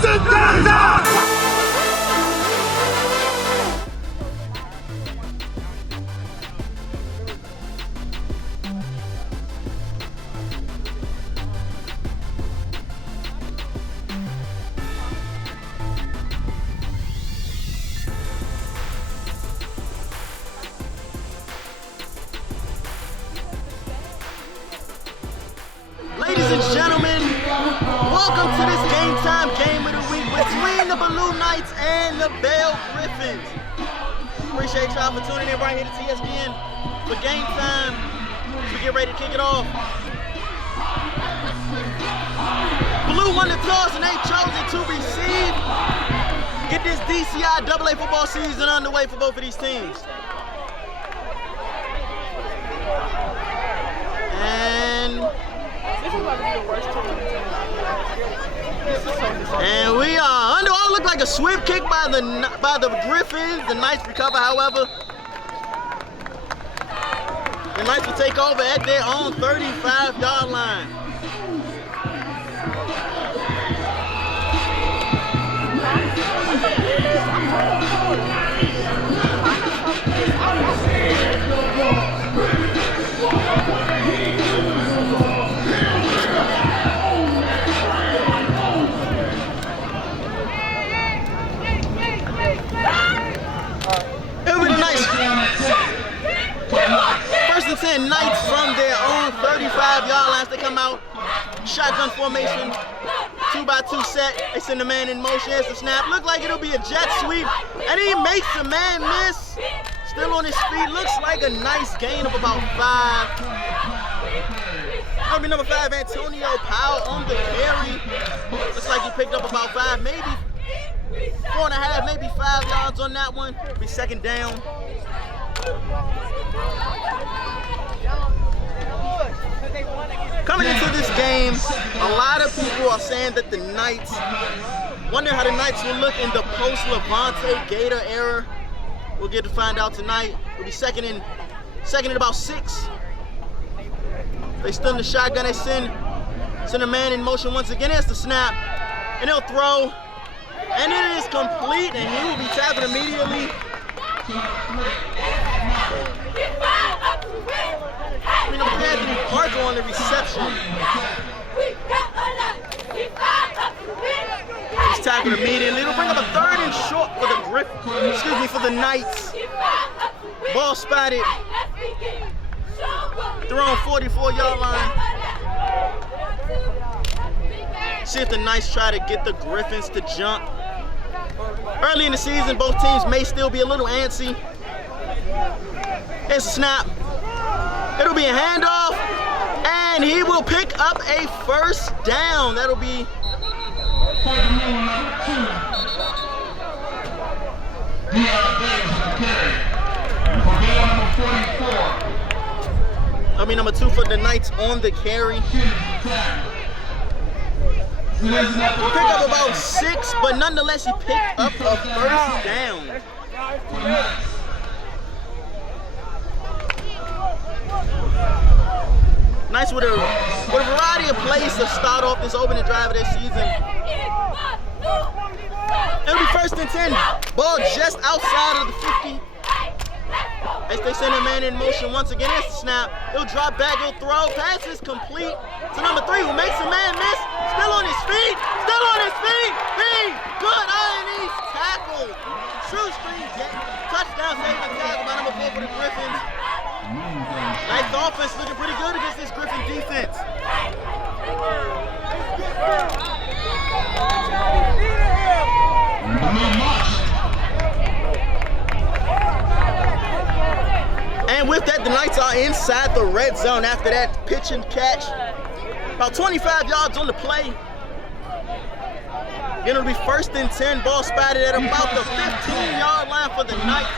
Sit down! Ladies and gentlemen, welcome to this game time game of the week between the Ballou Knights and the Ballou Griffins. Appreciate y'all for tuning in right here to TSPN for game time. We get ready to kick it off. Ballou won the toss and they chosen to receive. Get this DCIAA football season underway for both of these teams. And we are under. Oh, look like a swift kick by the Griffins. The Knights recover, however. The Knights will take over at their own 35-yard line. First and 10 Knights from their own 35-yard lines. They come out, shotgun formation, 2x2 set. They send the man in motion. Here's the snap. Look like it'll be a jet sweep, and he makes the man miss. Still on his feet. Looks like a nice gain of about 5. That'll be number 5, Antonio Powell on the carry. Looks like he picked up about 5, maybe 4.5, maybe 5 yards on that one. It'll be second down. Coming into this game, a lot of people are saying that the Knights, wondering how the Knights will look in the post-Levante Gator era. We'll get to find out tonight. It'll be second and about 6. They stun the shotgun, they send a man in motion once again. Here's the snap, and he'll throw, and it is complete, and he will be tackled immediately. I mean, Anthony Parker on the reception. He's tackled immediately. It'll bring up a 3rd and short for the for the Knights. Ball spotted. They're on 44-yard line. See if the Knights try to get the Griffins to jump. Early in the season, both teams may still be a little antsy. Here's a snap. It'll be a handoff, and he will pick up a first down. That'll be number 2 for the Knights on the carry. He picked up about 6, but nonetheless he picked up a first down. Nice with a variety of plays to start off this opening drive of this season. It'll be first and 10. Ball just outside of the 50. As they send a man in motion once again. It's the snap. He'll drop back, he'll throw. Pass is complete to number 3, who makes a man miss. Still on his feet. Still on his feet. Good. And he's tackled. Shoestring touchdown saving tackle by number 4 for the Griffins. Nice offense, looking pretty good against this Griffin defense. And with that, the Knights are inside the red zone after that pitch and catch. About 25 yards on the play. Then it'll be first and 10, ball spotted at about the 15-yard line for the Knights.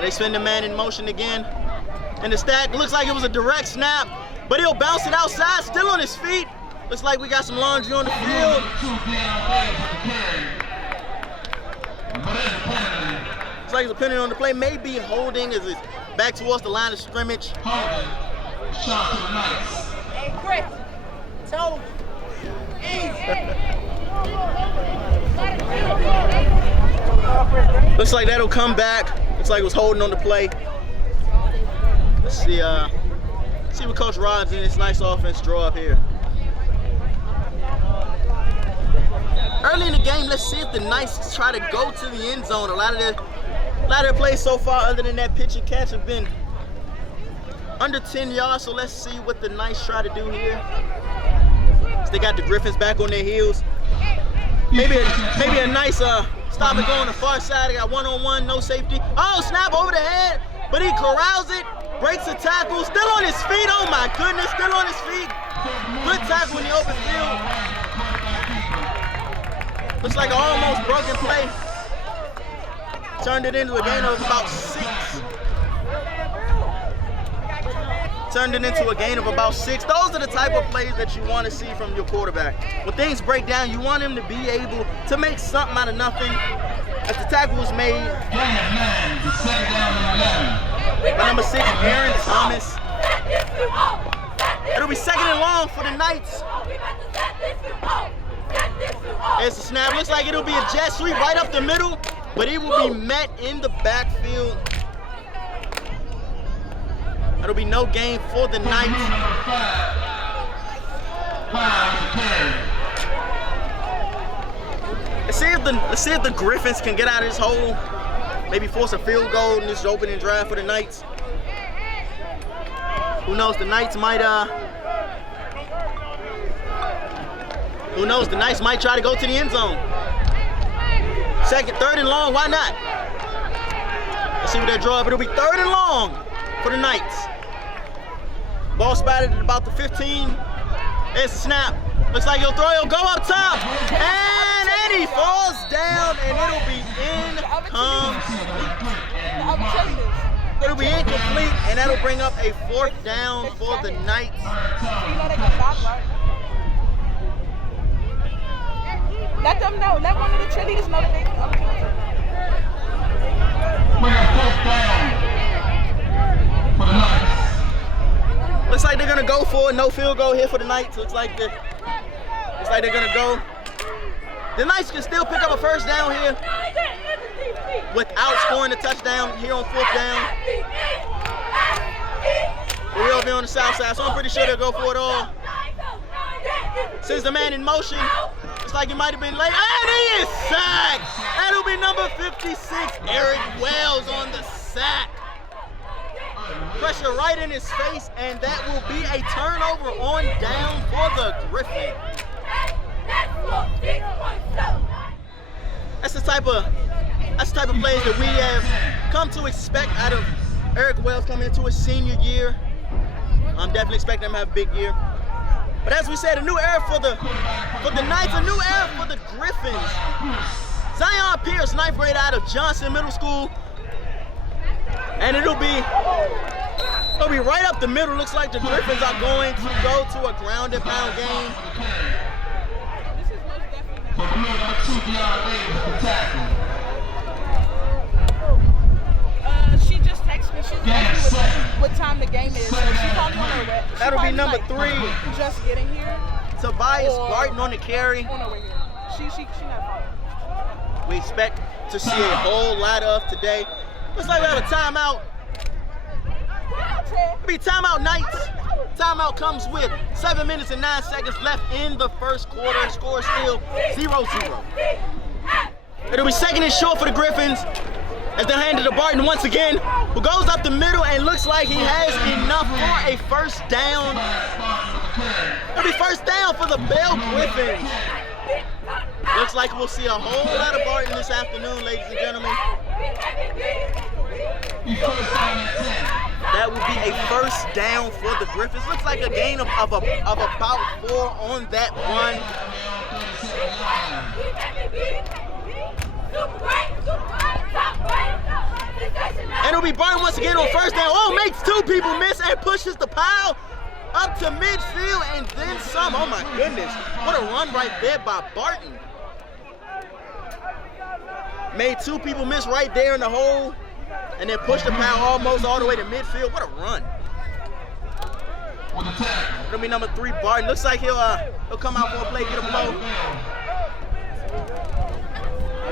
They send the man in motion again. And the stack looks like it was a direct snap, but he'll bounce it outside, still on his feet. Looks like we got some laundry on the field. Looks like it's a penalty on the play, maybe holding as it's back towards the line of scrimmage. Hey, Chris. Looks like that'll come back. Looks like it was holding on the play. Let's see what Coach Rod's in this nice offense draw up here. Early in the game, let's see if the Knights try to go to the end zone. A lot of their plays so far, other than that pitch and catch, have been under 10 yards. So let's see what the Knights try to do here. So they got the Griffins back on their heels. Maybe a nice stop and go on the far side. They got one-on-one, no safety. Oh, snap over the head, but he corrals it, breaks the tackle, still on his feet. Oh my goodness, still on his feet. Good tackle in the open field. Looks like an almost broken play. Turned it into a gain of about 6. Turned it into a gain of about 6. Those are the type of plays that you want to see from your quarterback. When things break down, you want him to be able to make something out of nothing. As the tackle was made by number 6, Aaron Thomas. It'll be 2nd and long for the Knights. There's the snap. Looks like it'll be a jet sweep right up the middle, but he will be met in the backfield. It'll be no gain for the Knights. Let's see if the Griffins can get out of this hole. Maybe force a field goal in this opening drive for the Knights. Who knows? The Knights might Who knows? The Knights might try to go to the end zone. 3rd and long. Why not? Let's see what they draw up. It'll be 3rd and long for the Knights. Ball spotted at about the 15. There's the snap. Looks like he'll throw. He'll go up top. And he falls down, and it'll be incomplete. It'll be incomplete, and that'll bring up a 4th down for the Knights. Let them know. Let one of the cheerleaders know that they can. Looks like they're gonna go for it. No field goal here for the Knights. Looks like they're gonna go. The Knights can still pick up a 1st down here without scoring a touchdown here on 4th down. We're over on the south side, so I'm pretty sure they'll go for it all. Sends the man in motion. Looks like he might have been late. And he is sacked. That'll be number 56, Eric Wells on the sack. Pressure right in his face, and that will be a turnover on down for the Griffins. That's the type of plays that we have come to expect out of Eric Wells coming into his senior year. I'm definitely expecting him to have a big year. But as we said, a new era for the Knights, a new era for the Griffins. Zion Pierce, 9th grade out of Johnson Middle School. And it'll be right up the middle. Looks like the Griffins are going to go to a ground and pound game. She just texted me. She's asking what time the game is. So she probably on her way. That'll be number 3. Just getting here. Tobias Barton on the carry. On her way here. She not following. We expect to see a whole lot of today. Looks like we have a timeout. It'll be timeout Knights. Timeout comes with 7 minutes and 9 seconds left in the 1st quarter. Score still 0-0. It'll be 2nd and short for the Griffins as they hand it to Barton once again, who goes up the middle and looks like he has enough for a 1st down. It'll be 1st down for the Bell Griffins. Looks like we'll see a whole lot of Barton this afternoon, ladies and gentlemen. That will be a 1st down for the Griffins. Looks like a gain of about 4 on that run. And it'll be Barton once again on 1st down. Oh, makes 2 people miss and pushes the pile up to midfield and then some. Oh my goodness, what a run right there by Barton. Made 2 people miss right there in the hole and then pushed the pile almost all the way to midfield. What a run. It'll be number 3, Barton. Looks like he'll come out for a play, get a blow.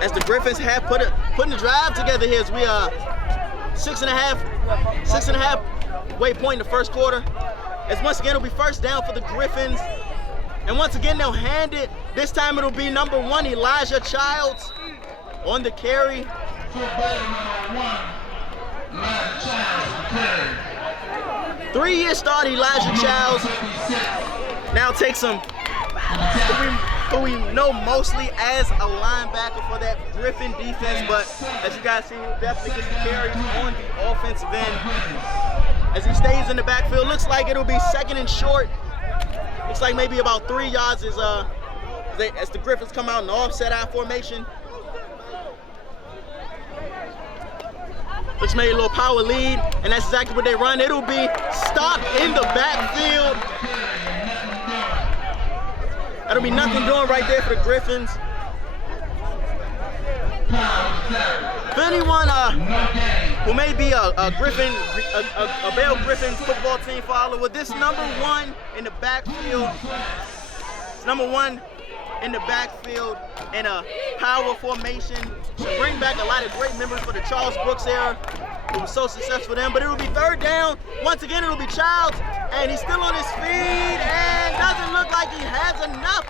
As the Griffins have putting the drive together here, as we 6.5 way point in the first quarter. As once again it'll be first down for the Griffins. And once again they'll hand it. This time it'll be number 1, Elijah Childs on the carry. 3-year start Elijah Childs. Now takes him who we know mostly as a linebacker for that Griffin defense, but as you guys see, he'll definitely get the carries on the offensive end. As he stays in the backfield, looks like it'll be 2nd and short. Looks like maybe about 3 yards as the Griffins come out in the offset eye formation. Looks maybe a little power lead, and that's exactly what they run. It'll be stopped in the backfield. That'll be nothing doing right there for the Griffins. If anyone who may be a Bell Griffin football team follower, with this number 1 in the backfield, it's number 1 in the backfield in a power formation. Should bring back a lot of great memories for the Charles Brooks era. It was so successful for them, but it will be 3rd down. Once again, it'll be Childs, and he's still on his feet, and doesn't look like he has enough.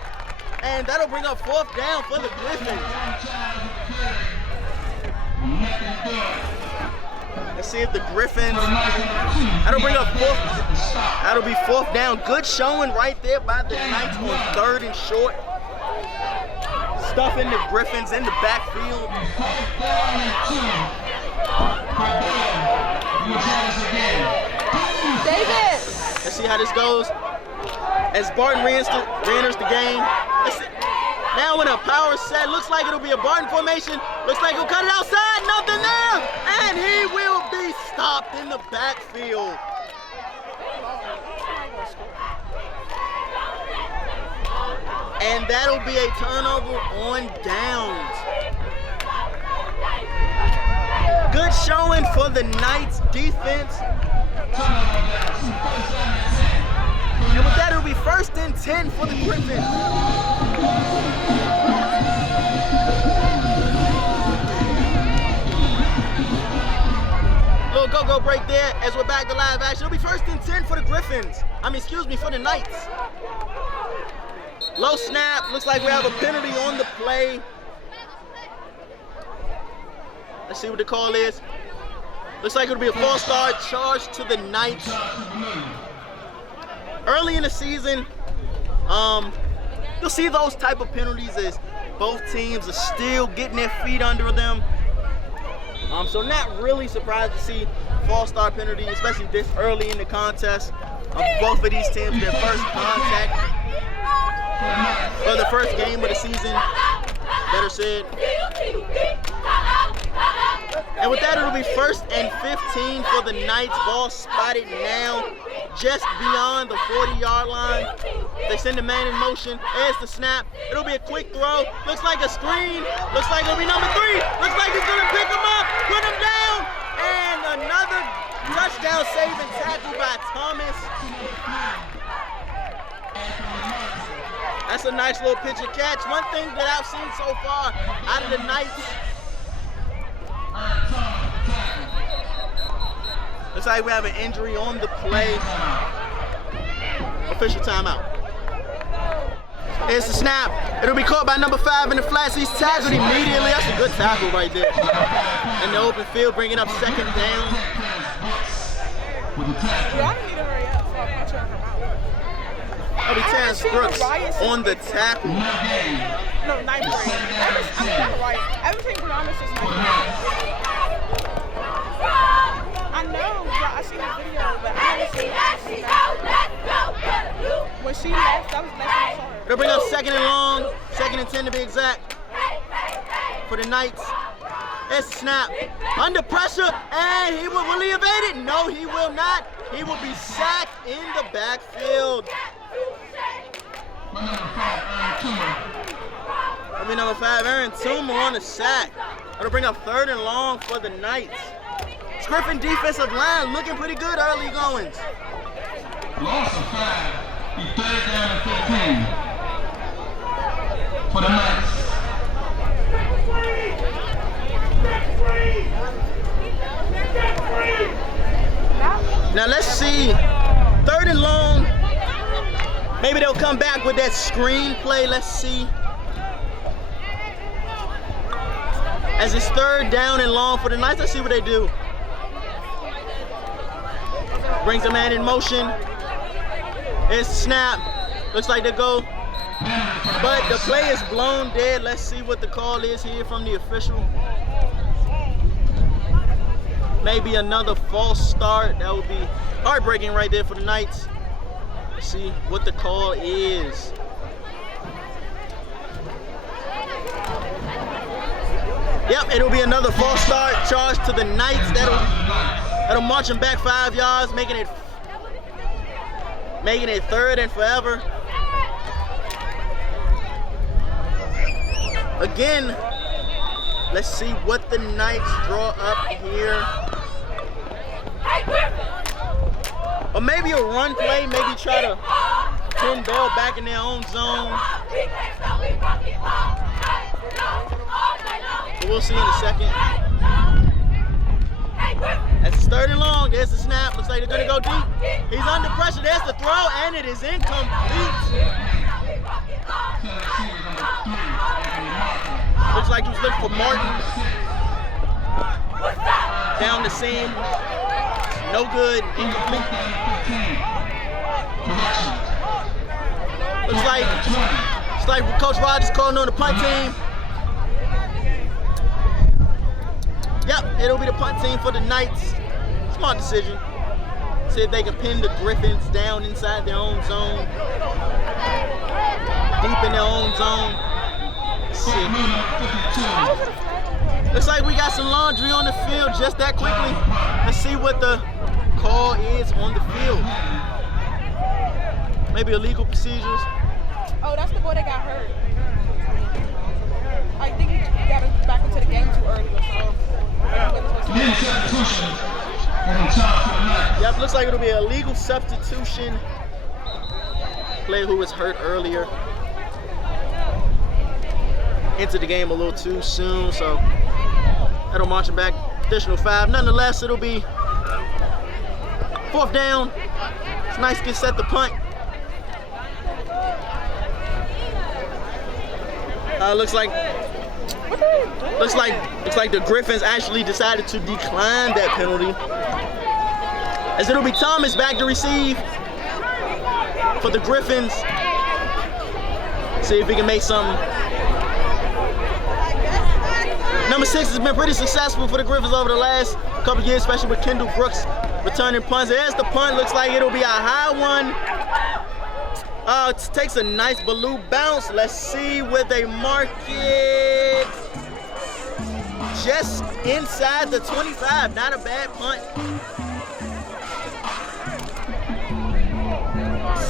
And that'll bring up 4th down for the Griffins. Let's see if the Griffins, that'll bring up 4th down. Good showing right there by the Knights on 3rd and short. Stuffing the Griffins in the backfield. David! Let's see how this goes. As Barton re-enters the game. Now in a power set, looks like it'll be a Barton formation. Looks like he'll cut it outside, nothing there! And he will be stopped in the backfield. And that'll be a turnover on downs. Good showing for the Knights defense. And with that, it'll be 1st and 10 for the Griffins. Little go-go break there as we're back to live action. It'll be 1st and 10 for the Griffins. For the Knights. Low snap. Looks like we have a penalty on the play. Let's see what the call is. Looks like it'll be a false start charge to the Knights. Early in the season, you'll see those type of penalties as both teams are still getting their feet under them. So not really surprised to see false start penalty, especially this early in the contest. Both of these teams, their first contact, or the first game of the season, better said. And with that, it'll be 1st and 15 for the Knights. Ball spotted now just beyond the 40-yard line. They send the man in motion. There's the snap. It'll be a quick throw. Looks like a screen. Looks like it'll be number 3. Looks like he's gonna pick him up, put him down, and another touchdown saving tackle by Thomas. That's a nice little pitch and catch. One thing that I've seen so far out of the Knights, looks like we have an injury on the play. Official timeout. Here's the snap. It'll be caught by number 5 in the flats. He's tackled immediately. That's a good tackle right there. In the open field, bringing up 2nd down. Y'all need to hurry up so I'm not trying to come out. That'll be Terrence Brooks on the tackle. No, 9th grade. I'm not right. Everything promised is 9th grade. I know, I seen the video, but I haven't seen it. When she left, that was the next time I saw her. They'll bring up 2nd and long, 2nd and 10 to be exact, for the Knights. It's the snap. Under pressure, and will he evade it? No, he will not. He will be sacked in the backfield. That'll be number 5, Aaron Toomer on the sack. That'll bring up 3rd and long for the Knights. Griffin defensive line looking pretty good early goings. Loss of 5. Be 3rd down and 15 for the Knights. Now let's see. 3rd and long. Maybe they'll come back with that screen play. Let's see. As it's 3rd down and long for the Knights, let's see what they do. Brings a man in motion. It's snap. Looks like they go. But the play is blown dead. Let's see what the call is here from the official. Maybe another false start. That would be heartbreaking right there for the Knights. Let's see what the call is. Yep, it'll be another false start charge to the Knights. That'll march them back 5 yards, making it 3rd and forever. Again, let's see what the Knights draw up here. Or maybe a run play, maybe try to pin Bell back in their own zone. So we'll see in a second. That's 3rd and long. There's the snap. Looks like they're gonna go deep. He's under pressure. There's the throw, and it is incomplete. Looks like he was looking for Martin. Down the seam. No good. Incomplete. Looks like Coach Rogers calling on the punt team. Yep, it'll be the punt team for the Knights. Smart decision. See if they can pin the Griffins down inside their own zone. Deep in their own zone. Let's see. Looks like we got some laundry on the field just that quickly. Let's see what the call is on the field. Maybe illegal procedures. Oh, that's the boy that got hurt. I think he got back into the game too early or so. Yep, looks like it'll be a legal substitution. Player who was hurt earlier entered the game a little too soon, so that'll march him back additional 5. Nonetheless, it'll be 4th down. It's nice to get set the punt. Looks like the Griffins actually decided to decline that penalty. As it'll be Thomas back to receive for the Griffins. See if he can make something. Number 6 has been pretty successful for the Griffins over the last couple of years, especially with Kendall Brooks returning punts. There's the punt. Looks like it'll be a high one. It takes a nice Ballou bounce. Let's see where they mark it. Just inside the 25. Not a bad punt.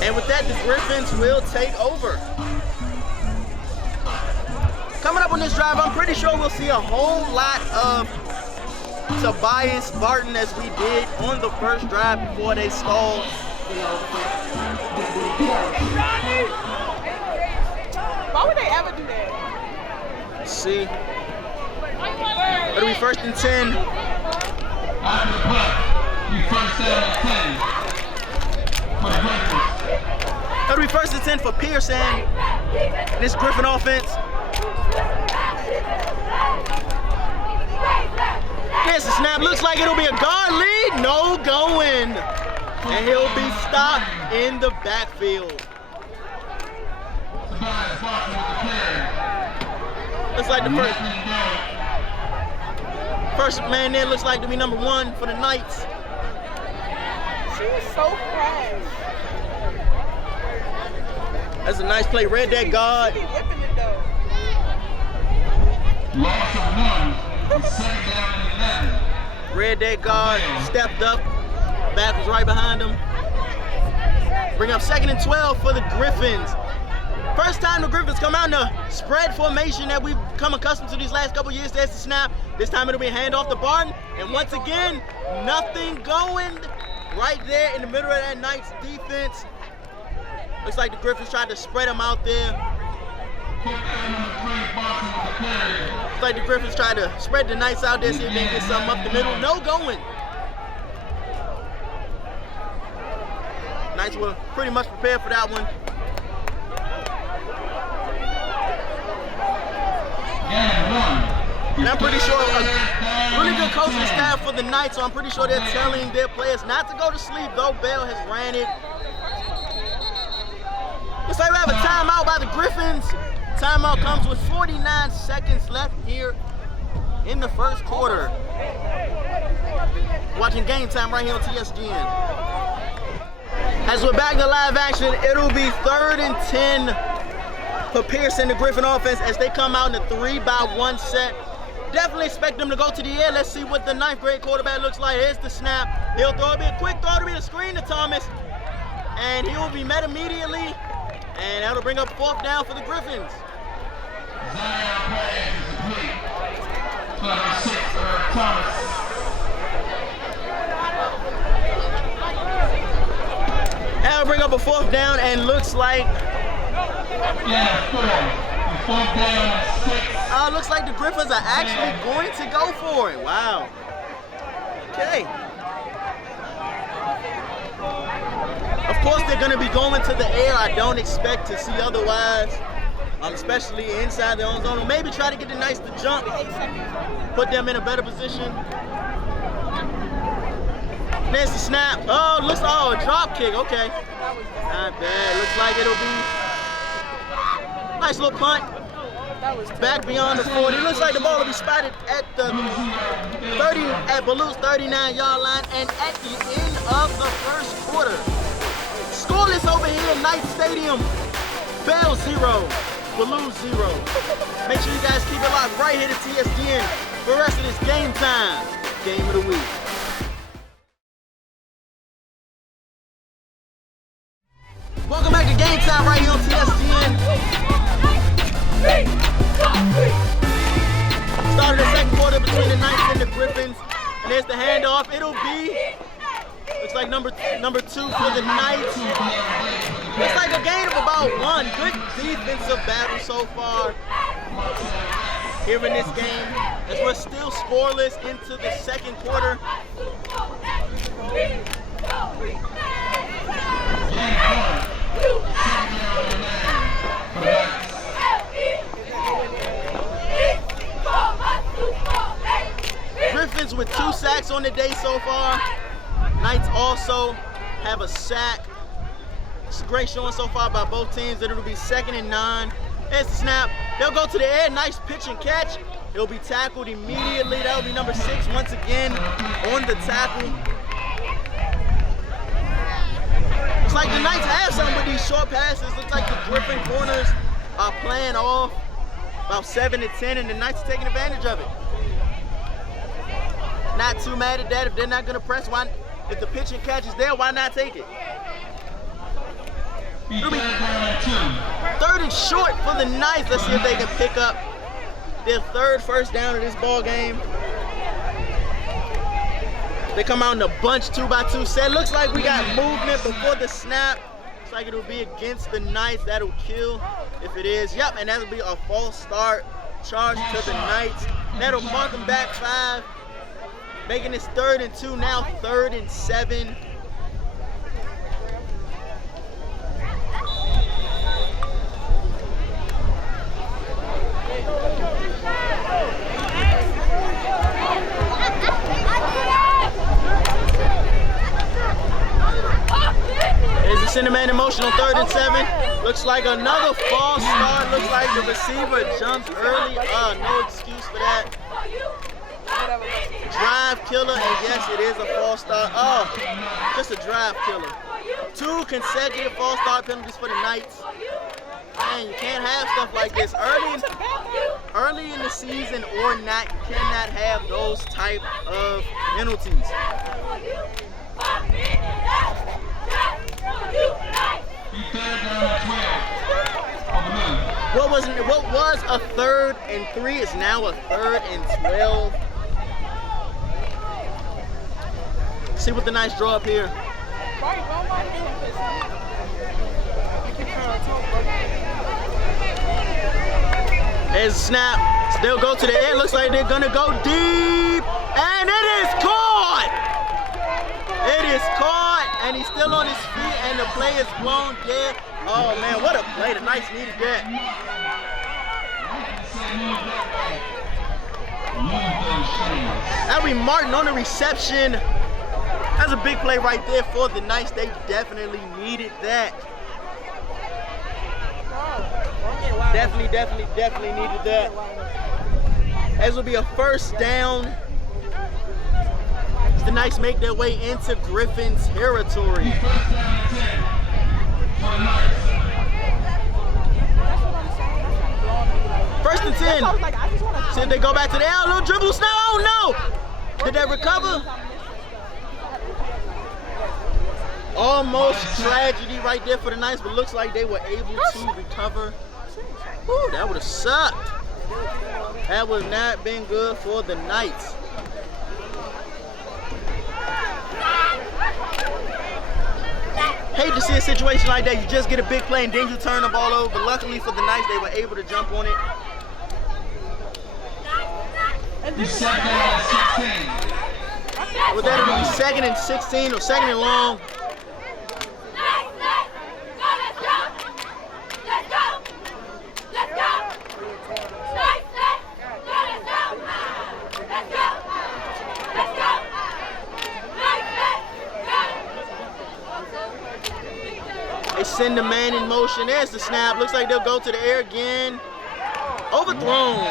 And with that, the Griffins will take over. Coming up on this drive, I'm pretty sure we'll see a whole lot of Tobias Barton as we did on the first drive before they stalled. Why would they ever do that? Let's see. It'll be 1st and 10. After the punt, be 1st down and 10 for the Griffins. It'll be 1st and 10 for Pearson. This Griffin offense. There's the snap. Looks like it'll be a guard lead. No going. And he'll be stopped in the backfield. Looks like the first man there looks like to be number 1 for the Knights. She's so fast. That's a nice play. Read that guard. She be whipping it though. Loss of 1. 2nd down and 11. Read that guard. Stepped up. Back was right behind him. Bring up 2nd and 12 for the Griffins. First time the Griffins come out in the spread formation that we've come accustomed to these last couple years. There's the snap. This time it'll be a handoff to Barton. And once again, nothing going. right there in the middle of that Knights defense. Looks like the Griffins tried to spread them out there. Looks like the Griffins tried to spread the Knights out there, see if they can get something up the middle. No going. Knights were pretty much prepared for that one. And I'm pretty sure a really good coaching staff for the Knights, so I'm pretty sure they're telling their players not to go to sleep, though Bell has ran it. Looks like we have a timeout by the Griffins. Timeout comes with 49 seconds left here in the first quarter. Watching Game Time right here on TSGN. As we're back to live action, it'll be 3rd and 10 for Pearson, the Griffin offense, as they come out in a 3-by-1 set. Definitely expect them to go to the air. Let's see what the 9th grade quarterback looks like. Here's the snap. He'll throw it, be a quick throw to be the screen to Thomas. And he will be met immediately. And that'll bring up 4th down for the Griffins. Zion pass is complete. Number 6, Thomas. That'll bring up a 4th down and looks like... Yeah, 4th down, 6. Looks like the Griffins are actually going to go for it. Wow. Okay. Of course, they're going to be going to the air. I don't expect to see otherwise, especially inside their own zone. Or maybe try to get the Knights to jump, put them in a better position. There's the snap. Oh, looks a drop kick. Okay. Not bad. Looks like it'll be nice little punt. Back beyond the 40. Looks like the ball will be spotted at the 30 at Ballou's 39-yard line, and at the end of the first quarter. Scoreless over here at Knight Stadium. Bell 0, Ballou 0. Make sure you guys keep it locked right here to TSDN for the rest of this Game Time Game of the Week. Welcome back to Game Time right here on TSDN. Started the second quarter between the Knights and the Griffins. And there's the handoff. It'll be, looks like number 2 for the Knights. Looks like a gain of about 1. Good defensive battle so far here in this game, as we're still scoreless into the second quarter. Griffins with 2 sacks on the day so far. Knights also have a sack. It's a great showing so far by both teams. It'll be 2nd and 9. There's the snap. They'll go to the air. Nice pitch and catch. He'll be tackled immediately. That'll be number 6 once again on the tackle. Looks like the Knights have something with these short passes. Looks like the Griffin corners are playing off about 7 to 10, and the Knights are taking advantage of it. Not too mad at that. If they're not going to press, why? If the pitch and catch is there, why not take it? It'll be 3rd and short for the Knights. Let's see if they can pick up their 3rd first down of this ball game. They come out in a bunch 2-by-2 set. Looks like we got movement before the snap. Looks like it'll be against the Knights. That'll kill if it is. Yep, and that'll be a false start charge to the Knights. That'll mark them back 5. Making this 3rd and 2, now 3rd and 7. There's the center man in motion on 3rd and 7. Looks like another false start. Looks like the receiver jumped early. No excuse for that. Drive killer, and yes, it is a false start. Just a drive killer. 2 consecutive false start penalties for the Knights. Man, you can't have stuff like this early in the season or not. You cannot have those type of penalties. What was a 3rd and 3 is now a 3rd and 12. See what the Knights draw up here. There's a snap. Still go to the air. Looks like they're gonna go deep. And it is caught! It is caught, and he's still on his feet, and the play is blown dead. Oh man, what a play. The Knights needed that. Elrie Martin on the reception. That's a big play right there for the Knights. They definitely needed that. Definitely needed that. This will be a first down. The Knights make their way into Griffins territory. First and 10. See if they go back to the air. Little dribble snap. Oh no! Did they recover? Almost tragedy right there for the Knights, but looks like they were able to recover. Whew, that would have sucked. That would not have been good for the Knights. Hate to see a situation like that. You just get a big play and then you turn the ball over. But luckily for the Knights, they were able to jump on it. Second and 16. With that, it'll be 2nd and 16 or 2nd and long. They send the man in motion. There's the snap. Looks like they'll go to the air again. Overthrown.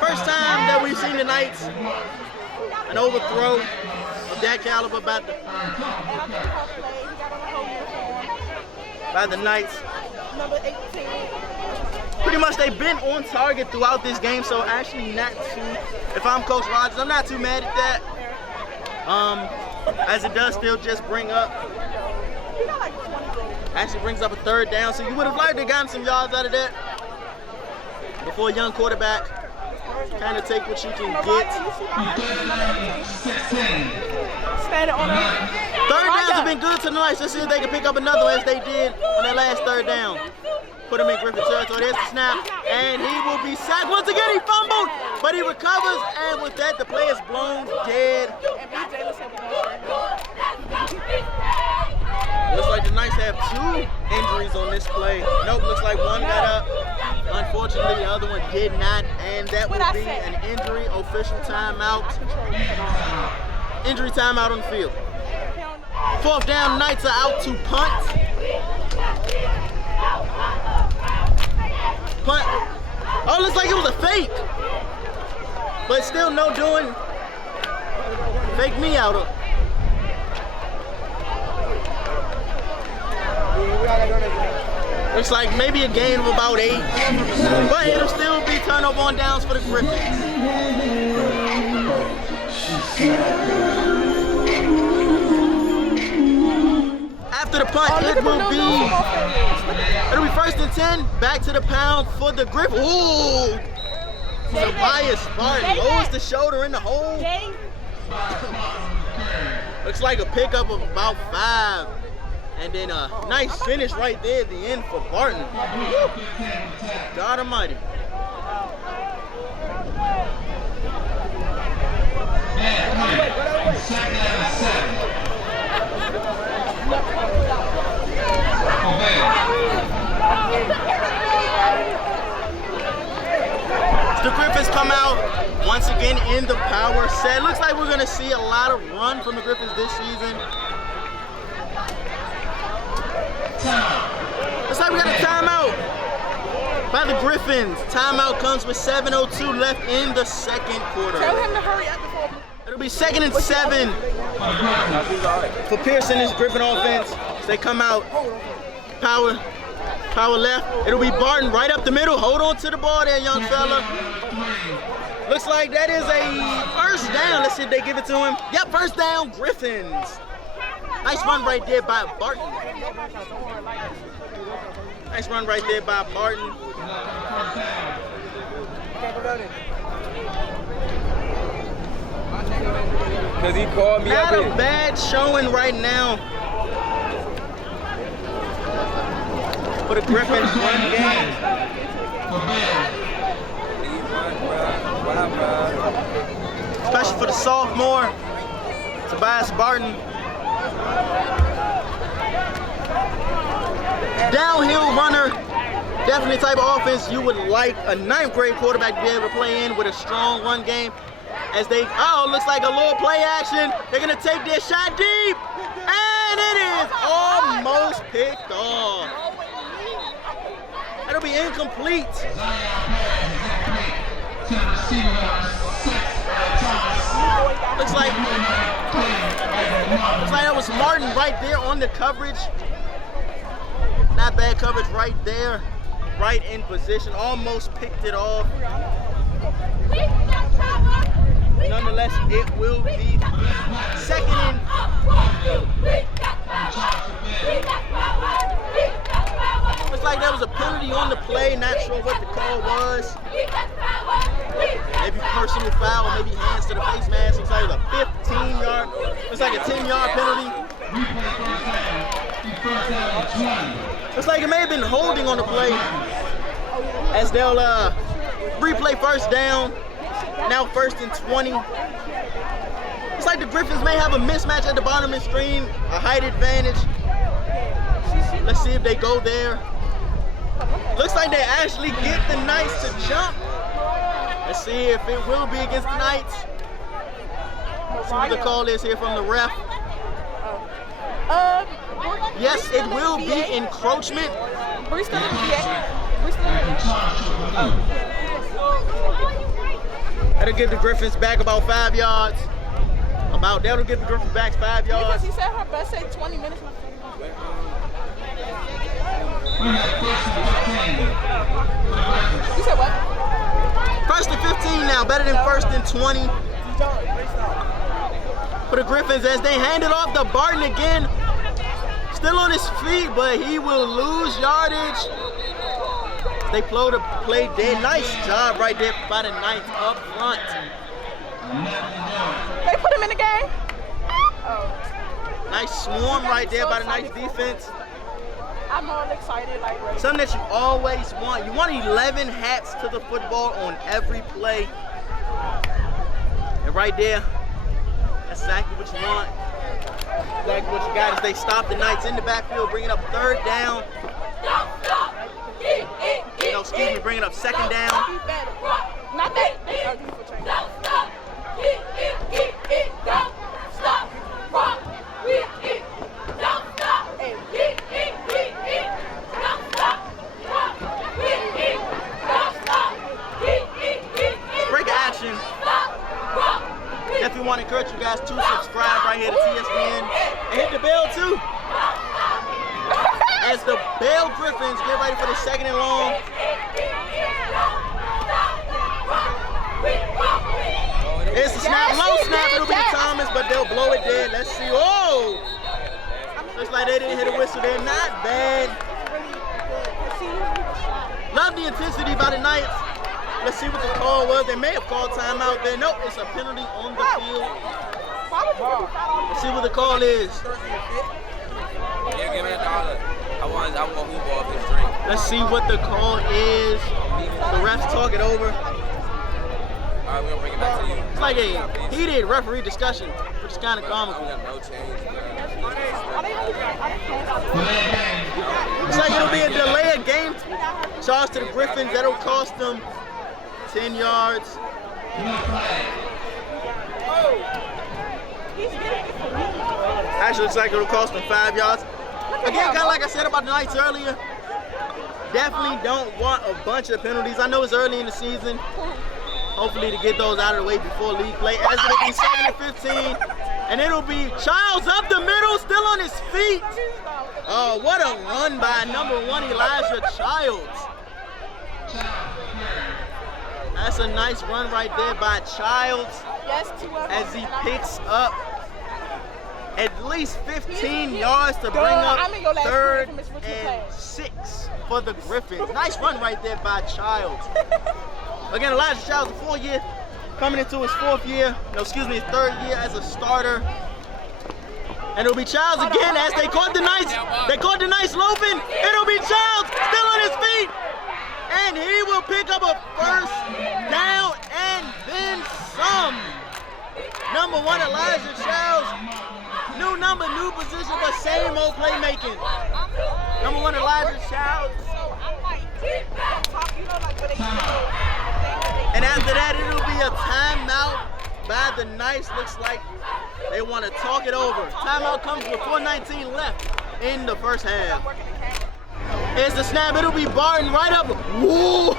First time that we've seen the Knights an overthrow of that caliber by the Knights. Pretty much they've been on target throughout this game, so actually not too, if I'm Coach Rogers, I'm not too mad at that. As it does still just bring up, actually brings up a 3rd down, so you would have liked to have gotten some yards out of that before a young quarterback kind of take what you can get. 3rd downs have been good to the Knights. Let's see if they can pick up another one as they did on their last 3rd down. Put him in Griffin territory. There's the snap, and he will be sacked. Once again, he fumbled, but he recovers, and with that, the play is blown dead. Looks like the Knights have 2 injuries on this play. Nope, looks like one got up. Unfortunately, the other one did not, and that will be an injury official timeout. Injury timeout on the field. 4th down, Knights are out to punt. Punt. Oh, looks like it was a fake. But still no doing. Fake me out of. Looks like maybe a gain of about 8. But it'll still be turnover on downs for the Griffins. After the punt, it'll be 1st and 10. Back to the pound for the Griffins. Ooh! Tobias Spartan lowers the shoulder in the hole. Looks like a pickup of about 5. And then a nice finish right there at the end for Barton. God almighty. The Griffins come out once again in the power set. Looks like we're going to see a lot of run from the Griffins this season. Looks like we got a timeout by the Griffins. Timeout comes with 7:02 left in the 2nd quarter. Tell him to hurry up before. It'll be 2nd and 7 for Pearson's Griffin offense. They come out, power left. It'll be Barton right up the middle. Hold on to the ball there, young fella. Looks like that is a 1st down. Let's see if they give it to him. Yep, 1st down, Griffins. Nice run right there by Barton. Nice run right there by Barton. Cause he called me Not up a here. bad showing right now for the Griffins run game. Especially for the sophomore, Tobias Barton. Downhill runner, definitely the type of offense you would like a 9th grade quarterback to be able to play in with a strong run game. As they, looks like a little play action. They're gonna take their shot deep, and it is almost picked off. That'll be incomplete. Looks like that was Martin right there on the coverage. Not bad coverage right there, right in position. Almost picked it off. Nonetheless, it will be second and looks like there was a penalty on the play. Not sure what the call was. Maybe personal foul, maybe hands to the face mask. Looks like it was a 15-yard. Looks like a 10-yard penalty. Looks like it may have been holding on the play. As they'll replay first down. Now 1st and 20. It's like the Griffins may have a mismatch at the bottom of the screen, a height advantage. Let's see if they go there. Looks like they actually get the Knights to jump. Let's see if it will be against the Knights. See what the call is here from the ref. Yes, it will be encroachment. That'll give the Griffins back about 5 yards. That'll give the Griffins back 5 yards. Because he said her best say 20 minutes. You said what? 1st and 15 now, better than 1st and 20. For the Griffins as they hand it off to Barton again. Still on his feet, but he will lose yardage. They play dead. Nice job right there by the Knights up front. They put him in the game? Nice swarm right there by the Knights defense. I'm all excited. Something that you always want. You want 11 hats to the football on every play. And right there, that's exactly what you want. Exactly what you got is they stop the Knights in the backfield, bring it up 3rd down. No, excuse me, bring it up 2nd down. Not that. Break action. Definitely want to encourage you guys to subscribe right here to TSBN and hit the bell too. As the Bell Griffins get ready for the 2nd and long. It's a snap, low snap, it'll be to Thomas, but they'll blow it dead. Let's see. Oh! Looks like they didn't hit a whistle there. Not bad. Love the intensity by the Knights. Let's see what the call was. They may have called timeout there. Nope, it's a penalty on the field. Let's see what the call is. Yeah, give me $1. I want who ball this drink. Let's see what the call is. The refs talk it over. Alright, we're gonna bring it back to you. It's like a heated referee discussion, which is kind of comical. We got no change, Looks like it'll be a delay of game charge to the Griffins. That'll cost them 10 yards. Actually, looks like it'll cost them 5 yards. Again, kind of like I said about the Knights earlier, definitely don't want a bunch of penalties. I know it's early in the season. Hopefully to get those out of the way before league play. As it'll be 2nd and 15, and it'll be Childs up the middle, still on his feet. Oh, what a run by number 1 Elijah Childs. That's a nice run right there by Childs as he picks up at least 15 yards to bring up 3rd and 6 for the Griffins. Nice run right there by Childs. Again, Elijah Childs, a 4-year coming into his third year as a starter. And it'll be Childs again as they caught the nice loafing. It'll be Childs still on his feet. And he will pick up a first down and then some. Number 1, Elijah Childs. New number, new position, but same old playmaking. Number 1, Elijah Childs. And after that, it'll be a timeout by the Knights. Looks like they want to talk it over. Timeout comes with 4:19 left in the first half. Here's the snap. It'll be Barton right up. Woo!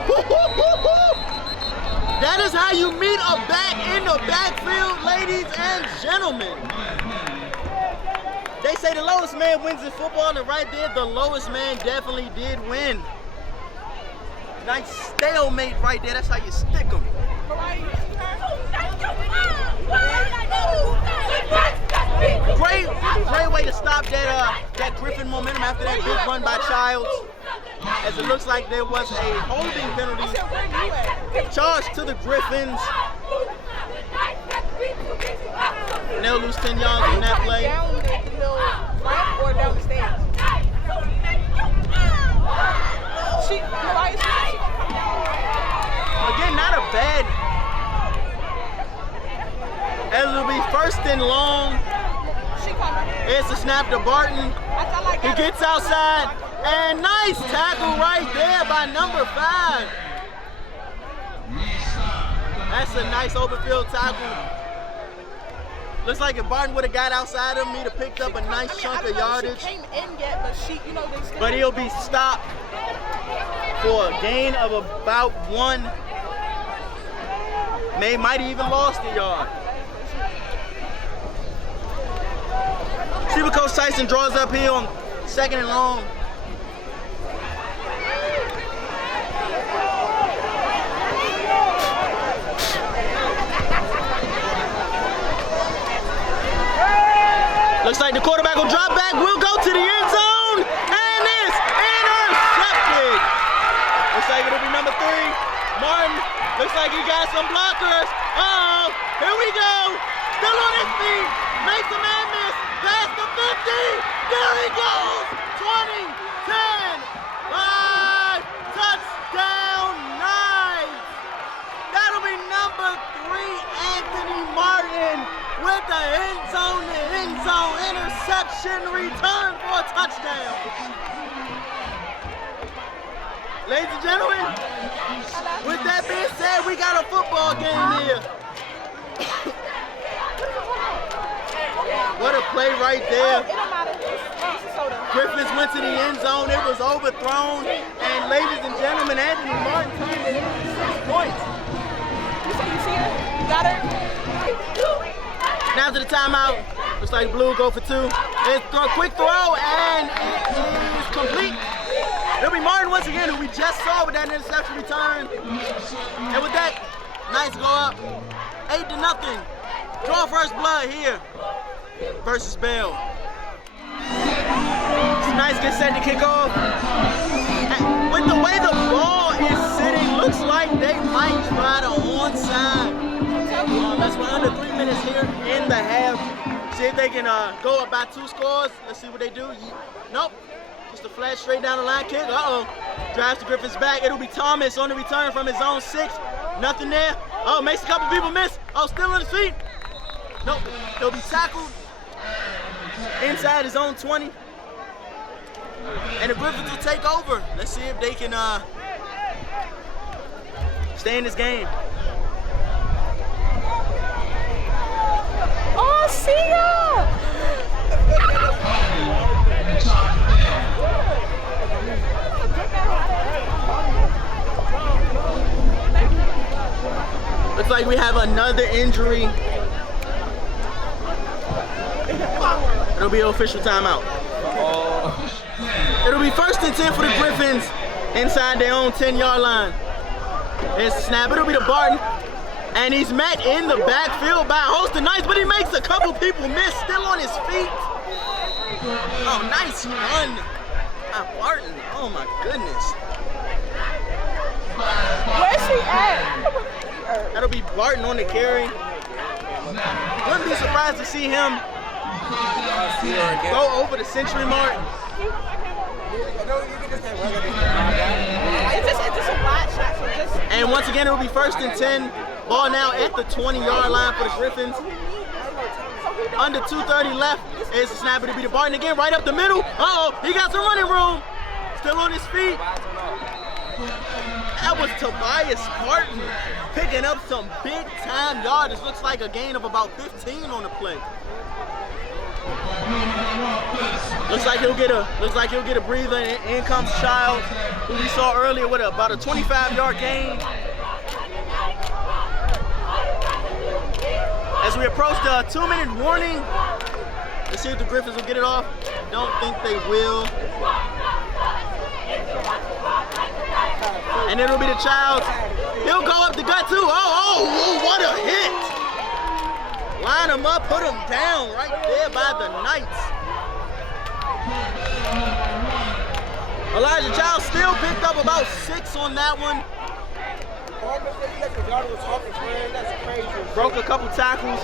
That is how you meet a back in the backfield, ladies and gentlemen. They say the lowest man wins in football, and right there, the lowest man definitely did win. Nice stalemate right there. That's how you stick them. Great way to stop that Griffin momentum after that big run by Childs. As it looks like there was a holding penalty charged to the Griffins. And they'll lose 10 yards on that play. Down the ramp or down the stairs? Again, not a bad. As it'll be first and long. It's a snap to Barton. He gets outside. And nice tackle right there by number 5. That's a nice open field tackle. Looks like if Barton would have got outside of him, he'd have picked up a nice chunk of yardage. But he'll be stopped for a gain of about 1. Might even lost a yard. See what Coach Tyson draws up here on 2nd and long. Looks like the quarterback will drop back, will go to the end zone, and is intercepted. Looks like it'll be number 3. Martin, looks like he got some blockers. Uh-oh, here we go. Still on his feet, makes a man miss, past the 50. There he goes, 20, 10, 5, touchdown Knights. That'll be number 3, Anthony Martin, with the end-zone interception return for a touchdown. Ladies and gentlemen, with that being said, we got a football game here. What a play right there. Griffins went to the end zone, it was overthrown, and ladies and gentlemen, Anthony Martin turned it into 6 points. You see it? You got it? Now to the timeout. Looks like Blue go for 2. It's a quick throw, and it is complete. It'll be Martin once again, who we just saw with that interception return. And with that, Knights go up 8-0. Draw first blood here versus Bell. Knights get set to kick off. And with the way the ball is sitting, looks like they might try the onside. That's why under 3 minutes here in the half. See if they can go up by 2 scores. Let's see what they do. Nope. Just a flat straight down the line kick. Uh-oh. Drives the Griffins back. It'll be Thomas on the return from his own 6. Nothing there. Oh, makes a couple people miss. Oh, still on his feet. Nope. He'll be tackled inside his own 20. And the Griffins will take over. Let's see if they can stay in this game. Oh, see ya! Looks like we have another injury. It'll be an official timeout. It'll be 1st and 10 for the Griffins inside their own 10-yard line. Here's the snap. It'll be to Barton. And he's met in the backfield by a host of Knights, but he makes a couple people miss, still on his feet. Oh, nice run by Barton. Oh, my goodness. Where's he at? That'll be Barton on the carry. Wouldn't be surprised to see him go over the century mark. It's just a wide shot. So just. And once again, it will be 1st and 10. Ball now at the 20-yard line for the Griffins. Under 2:30 left. It's a snap. It'll be the Barton again, right up the middle. Uh-oh, he got some running room. Still on his feet. That was Tobias Barton picking up some big-time yardage. Looks like a gain of about 15 on the play. Looks like he'll get a breather. In comes Child, who we saw earlier with about a 25-yard gain. As we approach the 2-minute warning, let's see if the Griffins will get it off. Don't think they will. And it'll be the Child. He'll go up the gut too. Oh, what a hit! Line him up, put him down right there by the Knights. Elijah Child still picked up about 6 on that one. Broke a couple tackles.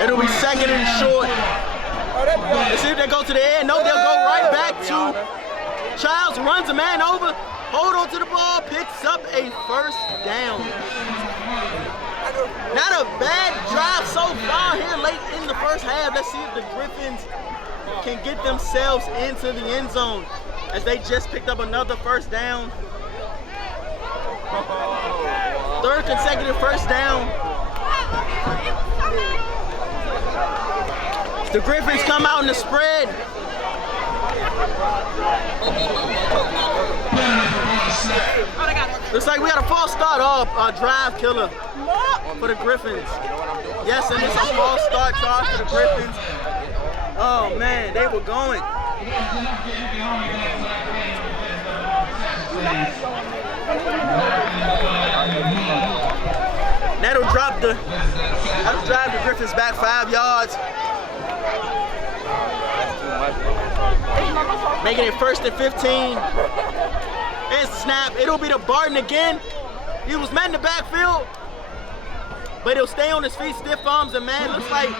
It'll be 2nd and short. Let's see if they go to the air. No, they'll go right back to Childs. Runs a man over. Hold on to the ball. Picks up a 1st down. Not a bad drive so far here late in the 1st half. Let's see if the Griffins can get themselves into the end zone as they just picked up another 1st down. 3rd consecutive 1st down. The Griffins come out in the spread. Looks like we got a false start off, drive killer for the Griffins. Yes, and it's a false start charge for the Griffins. Oh man, they were going. That'll drive the Griffins back 5 yards. Making it 1st and 15. And snap. It'll be the Barton again. He was met in the backfield, but he'll stay on his feet, stiff arms, and man, looks like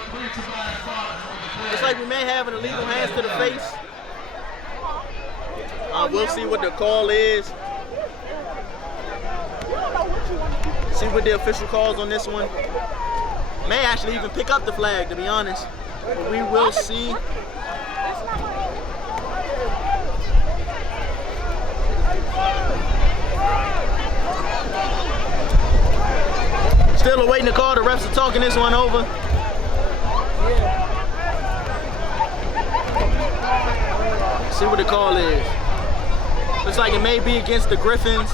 we may have an illegal hands to the face. We'll see what the call is. See what the official calls on this one. May actually even pick up the flag, to be honest. But we will see. Still awaiting the call. The refs are talking this one over. See what the call is. Looks like it may be against the Griffins.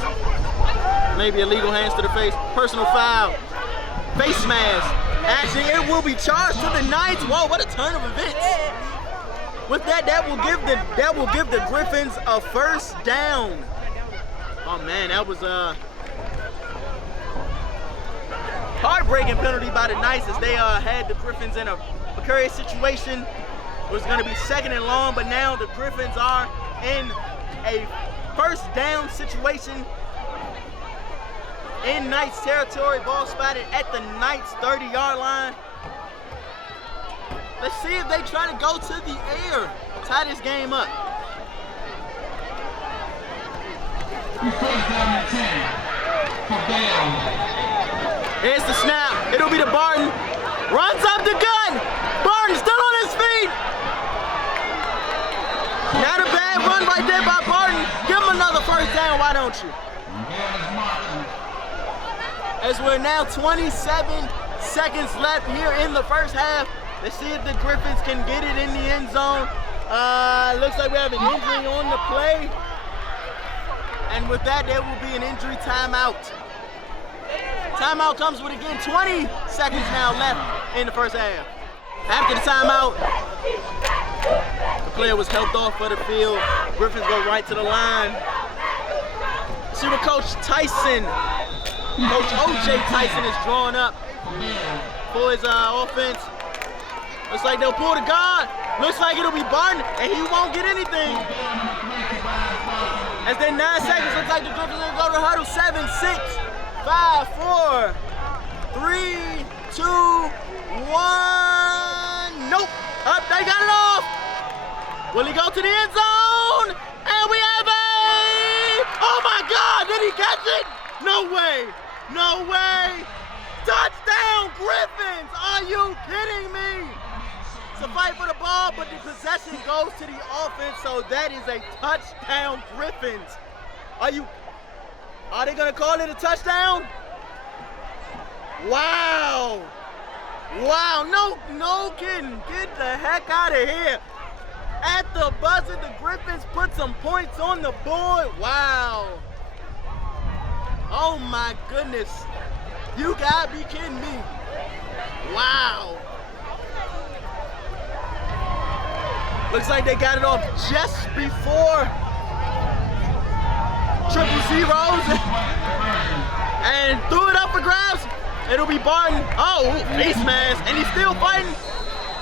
Maybe illegal hands to the face. Personal foul. Face mask. Actually, it will be charged to the Knights. Whoa, what a turn of events. With that, that will give the Griffins a 1st down. Oh man, that was a heartbreaking penalty by the Knights as they had the Griffins in a precarious situation. It was going to be 2nd and long, but now the Griffins are in a 1st down situation in Knights territory. Ball spotted at the Knights 30-yard line. Let's see if they try to go to the air, tie this game up. 1st down and 10 for Ballou. Here's the snap. It'll be the Barton. Runs up the gun. Barton still on his feet. Not a bad run right there by Barton. Give him another 1st down, why don't you? As we're now 27 seconds left here in the 1st half. Let's see if the Griffins can get it in the end zone. Looks like we have an injury on the play. And with that, there will be an injury timeout. Timeout comes with, again, 20 seconds now left in the 1st half. After the timeout, the player was helped off for the field. Griffins go right to the line. See what Coach Tyson, Coach O.J. Tyson is drawing up for his offense. Looks like they'll pull the guard. Looks like it'll be Barton, and he won't get anything. As then 9 seconds, looks like the Griffins will go to huddle. 7, 6, 5, 4, 3, 2, 1. Nope. Up, they got it off. Will he go to the end zone? And we have a... Oh my God, did he catch it? No way. No way. Touchdown, Griffins. Are you kidding me? It's a fight for the ball, but the possession goes to the offense, so that is a touchdown, Griffins. Are they gonna call it a touchdown? Wow. Wow, no kidding. Get the heck out of here. At the buzzer, the Griffins put some points on the board. Wow. Oh my goodness. You gotta be kidding me. Wow. Looks like they got it off just before triple zeros and threw it up for grabs. It'll be Barton. Oh, face mask, and he's still fighting.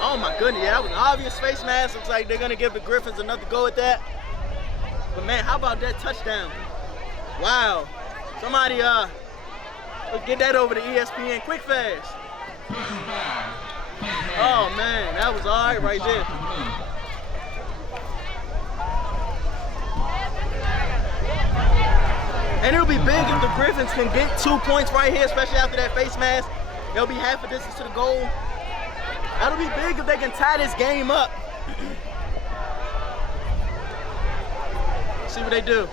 Oh my goodness, yeah, that was an obvious face mask. Looks like they're gonna give the Griffins another go at that. But man, how about that touchdown? Wow. Somebody get that over to ESPN quick fast. Oh man, that was all right there. And it'll be big if the Griffins can get 2 points right here, especially after that face mask. They'll be half a distance to the goal. That'll be big if they can tie this game up. See what they do.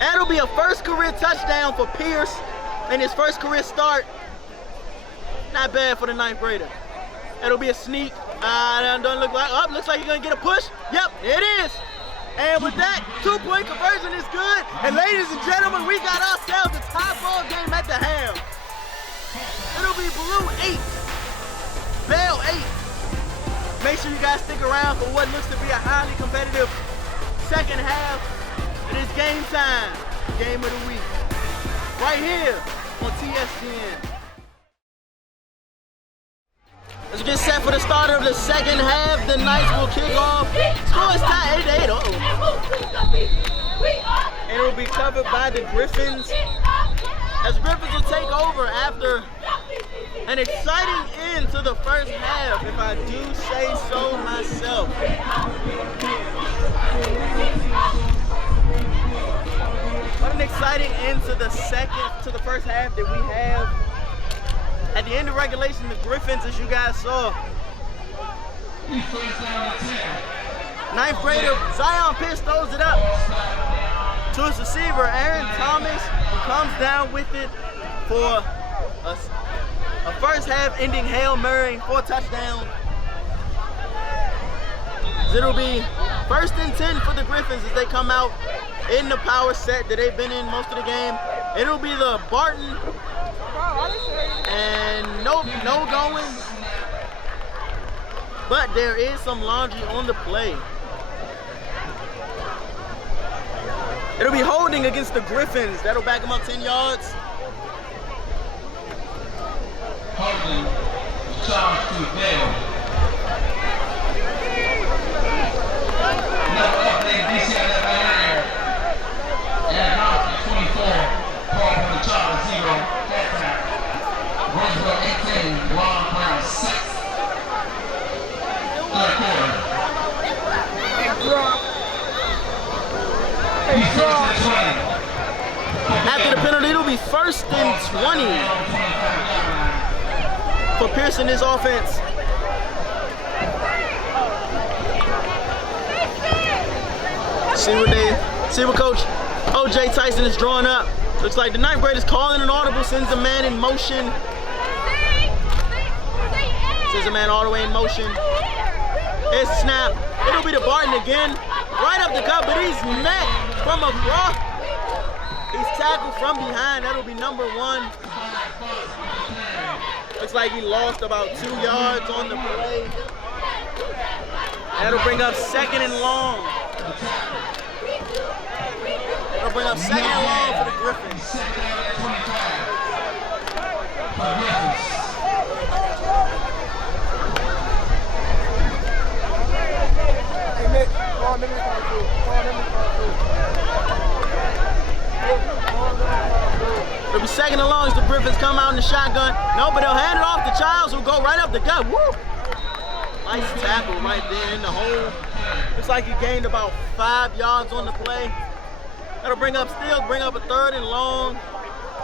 And it'll be a first career touchdown for Pierce in his first career start. Not bad for the 9th grader. It'll be a sneak. Doesn't look like, looks like he's gonna get a push. Yep, it is. And with that, 2-point conversion is good. And ladies and gentlemen, we got ourselves a tie ball game at the half. It'll be Ballou 8, Bell 8. Make sure you guys stick around for what looks to be a highly competitive second half. It is game time, game of the week. Right here on TSN. Let's get set for the start of the second half. The Knights will kick off. Score is tied 8-8. And it will be covered by the Griffins. As Griffins will take over after an exciting end to the first half, if I do say so myself. What an exciting end to the first half that we have. At the end of regulation, the Griffins, as you guys saw, 9th grader Zion Pitts throws it up to his receiver, Aaron Thomas, who comes down with it for a first half ending Hail Mary for a touchdown. It'll be 1st and 10 for the Griffins as they come out in the power set that they've been in most of the game. It'll be the Barton. And no going, but there is some laundry on the play. It'll be holding against the Griffins. That'll back them up 10 yards. Holding, charge to Bell. Another update, DCIAA and off 24, call for the charge 0. Roswell 18, Long Brown 6. Third quarter. After the penalty, it'll be 1st and 20 for Pierce in this offense. See what Coach O.J. Tyson is drawing up. Looks like the 9th grade is calling an audible, sends a man in motion. Sends a man all the way in motion. It's snap. It'll be the Barton again. Right up the cup, but he's met from across. He's tackled from behind. That'll be number 1. Looks like he lost about 2 yards on the play. That'll bring up 2nd and long. That'll bring up 2nd and long for the Griffins. It'll be second and long as the Griffins come out in the shotgun. No, but they'll hand it off to Childs, who'll go right up the gut. Woo! Nice tackle right there in the hole. Looks like he gained about 5 yards on the play. That'll bring up a third and long.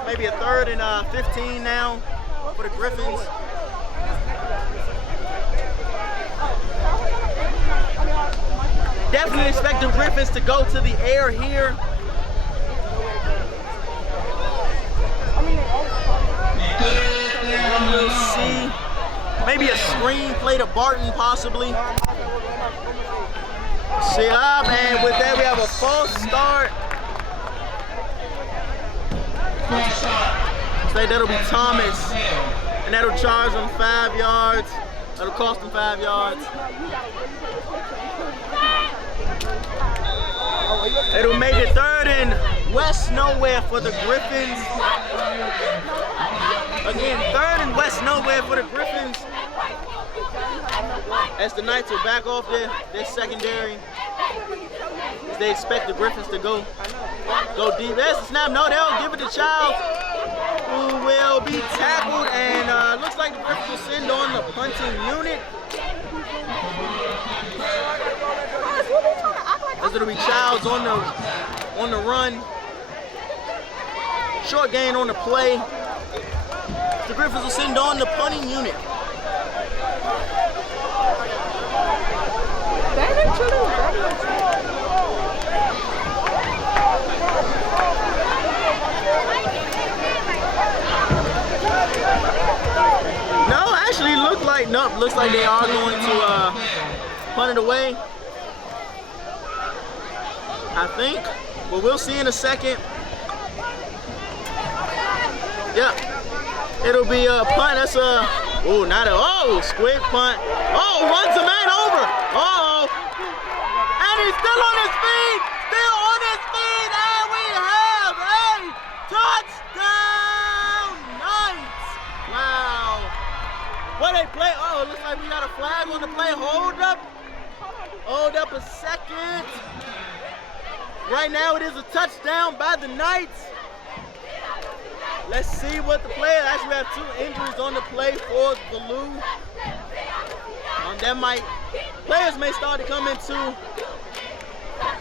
Maybe a third and 15 now for the Griffins. Definitely expect the Griffins to go to the air here. We'll see. Maybe a screen play to Barton, possibly. See up, and with that we have a false start. Say that'll be Thomas, and that'll charge him 5 yards. That'll cost him 5 yards. It'll make it third and West Nowhere for the Griffins. Again, third and West Nowhere for the Griffins. As the Knights will back off their secondary. They expect the Griffins to go deep. There's the snap. No, they'll give it to Childs, who will be tackled, and looks like the Griffins will send on the punting unit. As it'll be Childs on the run. Short gain on the play. The Griffins will send on the punting unit. No, actually looks like they are going to punt it away. I think, but we'll see in a second. Yeah, it'll be a punt. That's a squid punt. Oh, runs a man over. And he's still on his feet. And we have a touchdown, Knights. Wow. What they play? Oh, it looks like we got a flag on the play. Hold up a second. Right now it is a touchdown by the Knights. Let's see what the play is. Actually, we have 2 injuries on the play for Ballou. Players may start to come into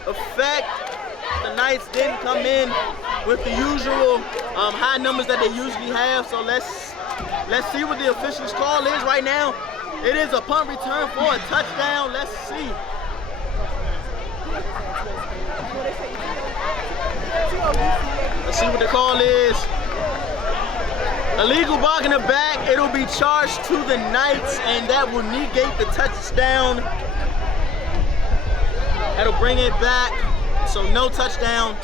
effect. The Knights didn't come in with the usual high numbers that they usually have. So let's see what the officials' call is right now. It is a punt return for a touchdown. Let's see. Let's see what the call is. Illegal block in the back. It'll be charged to the Knights, and that will negate the touchdown. That'll bring it back. So no touchdown.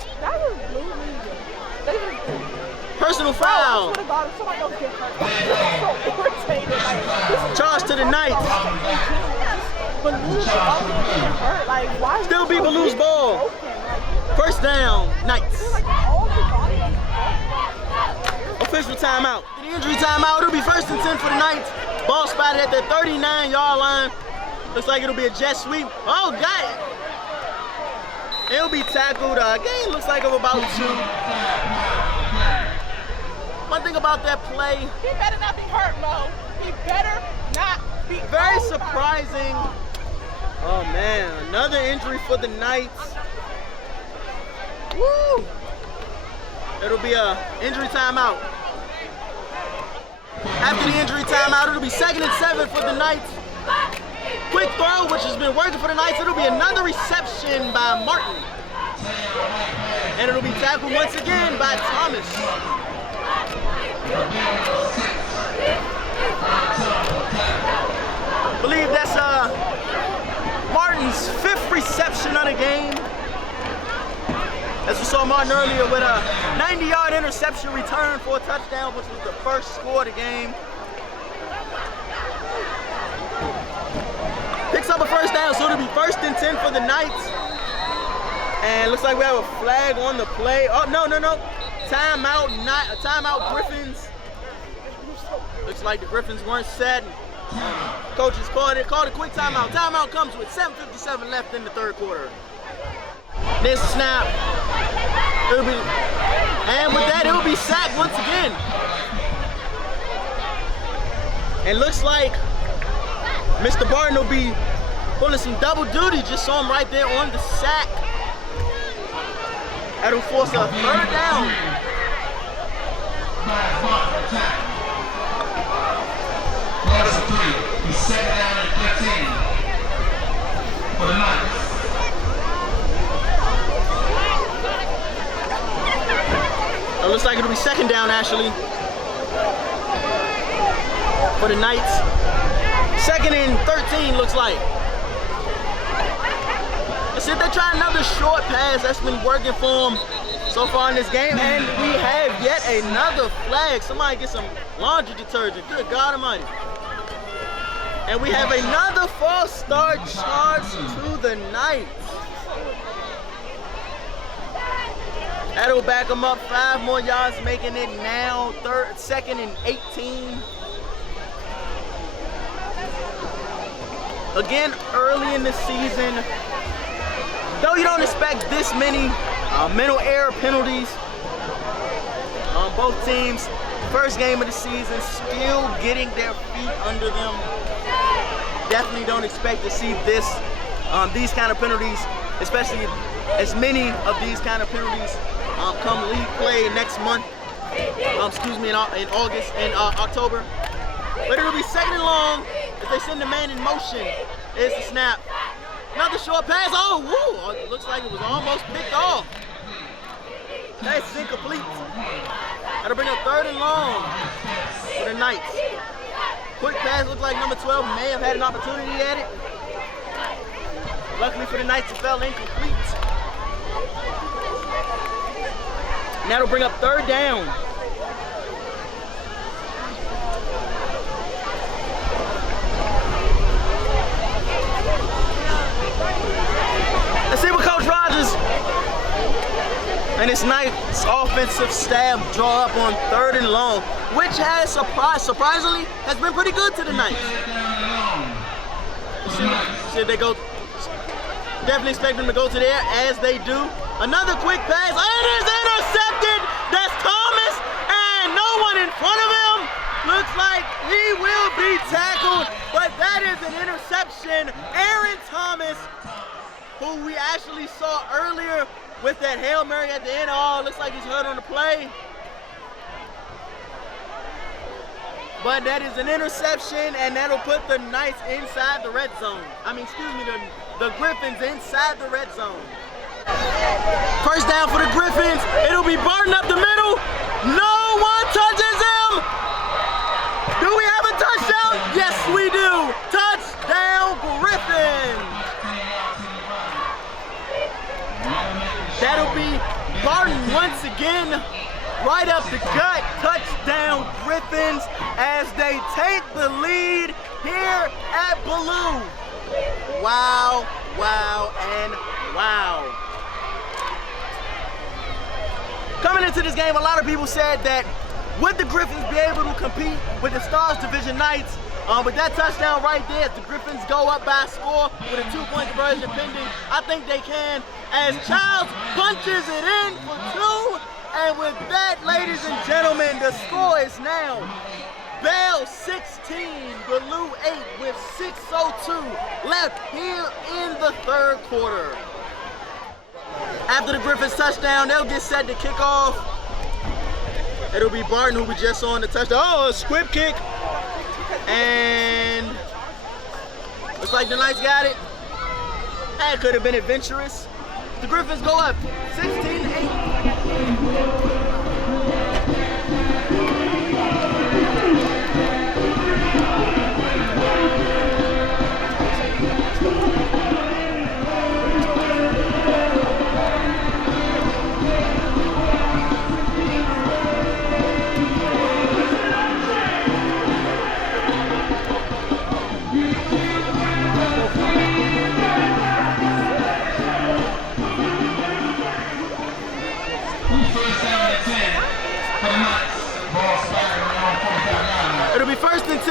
Personal foul. Charge to the Knights. Still be Ballou's ball. First down, Knights. Official timeout. The injury timeout. It'll be 1st and 10 for the Knights. Ball spotted at the 39-yard line. Looks like it'll be a jet sweep. Oh, got it. It'll be tackled. Gain looks like of about 2. One thing about that play. He better not be hurt, Mo. He better not be hurt. Very surprising. Oh, man. Another injury for the Knights. Woo! It'll be a injury timeout. After the injury timeout, it'll be 2nd and 7 for the Knights. Quick throw, which has been working for the Knights. It'll be another reception by Martin. And it'll be tackled once again by Thomas. I believe that's Martin's 5th reception of the game. As we saw Martin earlier with a 90-yard interception return for a touchdown, which was the first score of the game. Picks up a first down, so it'll be 1st and 10 for the Knights. And looks like we have a flag on the play. Oh, no. Timeout, Griffins. Looks like the Griffins weren't set. Coaches called a quick timeout. Timeout comes with 7:57 left in the third quarter. This snap. And with that, it will be sacked once again. And looks like Mr. Barton will be pulling some double duty. Just saw him right there on the sack. That'll force a third down. Loss of 3. He's set down at 15 for the Knights. It looks like it'll be second down actually for the Knights. Second and 13 looks like. Let's see if they try another short pass. That's been working for them so far in this game. And we have yet another flag. Somebody get some laundry detergent. Good God Almighty. And we have another false start charge to the Knights. That'll back them up 5 more yards, making it now second and 18. Again, early in the season, though you don't expect this many mental error penalties on both teams. First game of the season, still getting their feet under them. Definitely don't expect to see these kind of penalties, especially as many of these kind of penalties come league play next month. In August and October. But it'll be second and long as they send the man in motion. There's the snap. Another short pass. Oh, woo! It looks like it was almost picked off. That's incomplete. That'll bring up third and long for the Knights. Quick pass, looks like number 12 may have had an opportunity at it. Luckily for the Knights, it fell incomplete. And that'll bring up third down. Let's see what Coach Rogers and his Knights offensive staff draw up on third and long, which has surprisingly has been pretty good to the Knights. Should they go? Definitely expect them to go to there as they do. Another quick pass. It is intercepted. That's Thomas, and no one in front of him. Looks like he will be tackled, but that is an interception. Aaron Thomas, who we actually saw earlier with that Hail Mary at the end. Oh, looks like he's hurt on the play. But that is an interception, and that'll put the Knights inside the red zone. The Griffins inside the red zone. First down for the Griffins. It'll be Barton up the middle. No one touches him. Do we have a touchdown? Yes, we do. Touchdown, Griffins. That'll be Barton once again. Right up the gut. Touchdown, Griffins, as they take the lead here at Ballou. Wow, wow, and wow. Coming into this game, a lot of people said that would the Griffins be able to compete with the Stars Division Knights? With that touchdown right there, if the Griffins go up by a score with a 2-point conversion pending, I think they can. As Childs punches it in for 2. And with that, ladies and gentlemen, the score is now Bell 16, Ballou 8 with 6:02 left here in the third quarter. After the Griffins touchdown, they'll get set to kick off. It'll be Barton who we just saw on the touchdown. Oh, a squib kick. And looks like the Knights got it. That could have been adventurous. The Griffins go up 16-8.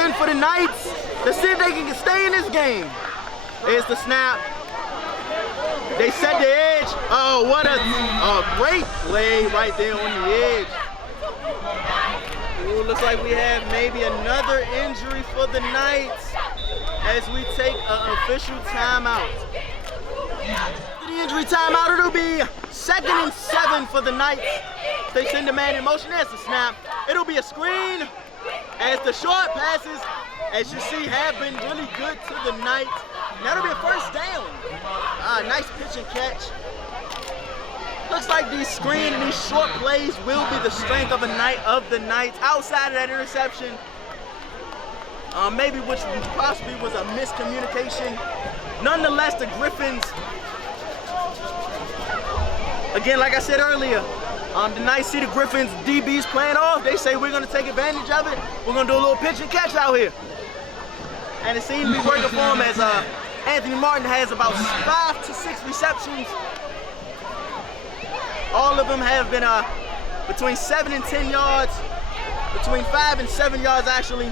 10 for the Knights. Let's see if they can stay in this game. Here's the snap. They set the edge. Oh, what a great play right there on the edge. Ooh, looks like we have maybe another injury for the Knights as we take an official timeout. The injury timeout, it'll be 2nd and 7 for the Knights. They send the man in motion. There's the snap. It'll be a screen as the short passes, as you see, have been really good to the Knights. That'll be a first down. Nice pitch and catch. Looks like these screen and these short plays will be the strength of the Knights. Outside of that interception, maybe which possibly was a miscommunication. Nonetheless, the Griffins, again, like I said earlier, the Knights see the Griffins DBs playing off. They say we're going to take advantage of it. We're going to do a little pitch and catch out here. And it seems to be working for him as Anthony Martin has about 5 to 6 receptions. All of them have been between 7 and 10 yards, between 5 and 7 yards actually,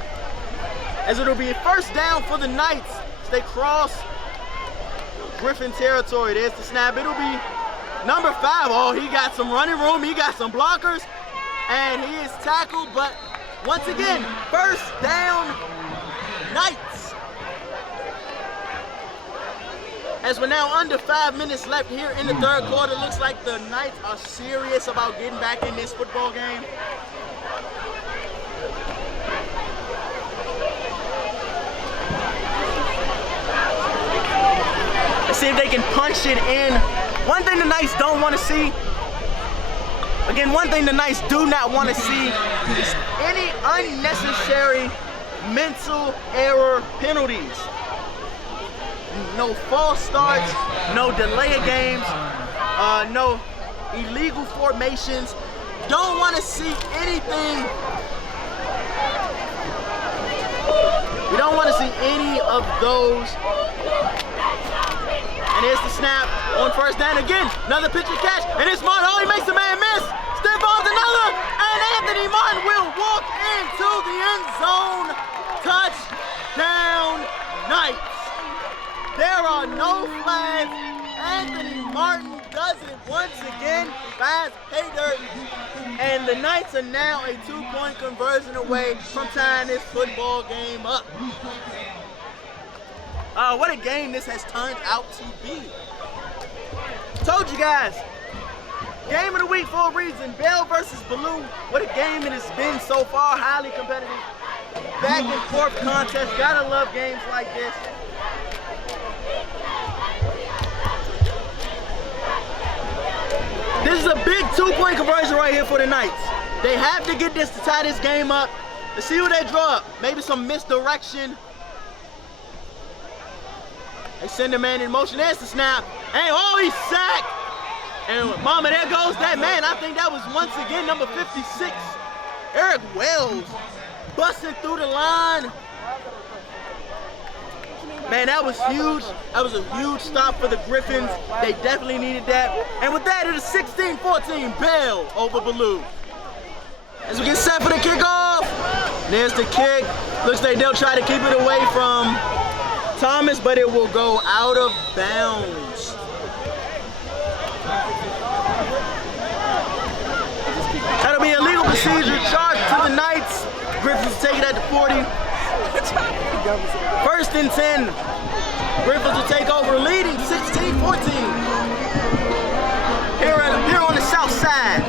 as it'll be a first down for the Knights as they cross Griffin territory. There's the snap. It'll be number 5. Oh, he got some running room. He got some blockers, and he is tackled. But once again, first down, Knights. As we're now under 5 minutes left here in the third quarter, looks like the Knights are serious about getting back in this football game. Let's see if they can punch it in. One thing the Knights don't want to see, again, one thing the Knights do not want to see is any unnecessary mental error penalties. No false starts, no delay of games, no illegal formations. Don't want to see anything. We don't want to see any of those. And here's the snap on first down again. Another pitch and catch, and it's Martin. Oh, he makes the man miss. Stiff arms another, and Anthony Martin will walk into the end zone. Touchdown, Knights. There are no flags. Anthony Martin does it once again. Fast pay dirt. And the Knights are now a 2-point conversion away from tying this football game up. What a game this has turned out to be. Told you guys, game of the week for a reason. Bell versus Ballou. What a game it has been so far. Highly competitive. Back and forth contest. Gotta love games like this. This is a big 2-point conversion right here for the Knights. They have to get this to tie this game up. Let's see what they draw up. Maybe some misdirection. They send the man in motion. There's the snap. And oh, he's sacked. And mama, there goes that man. I think that was once again number 56, Eric Wells, busting through the line. Man, that was huge. That was a huge stop for the Griffins. They definitely needed that. And with that, it is 16-14, Bell over Ballou. As we get set for the kickoff, there's the kick. Looks like they'll try to keep it away from Thomas, but it will go out of bounds. That'll be a legal procedure charge to the Knights. Griffins take it at the 40. First and 10. Griffins will take over, leading 16-14. Here on the south side.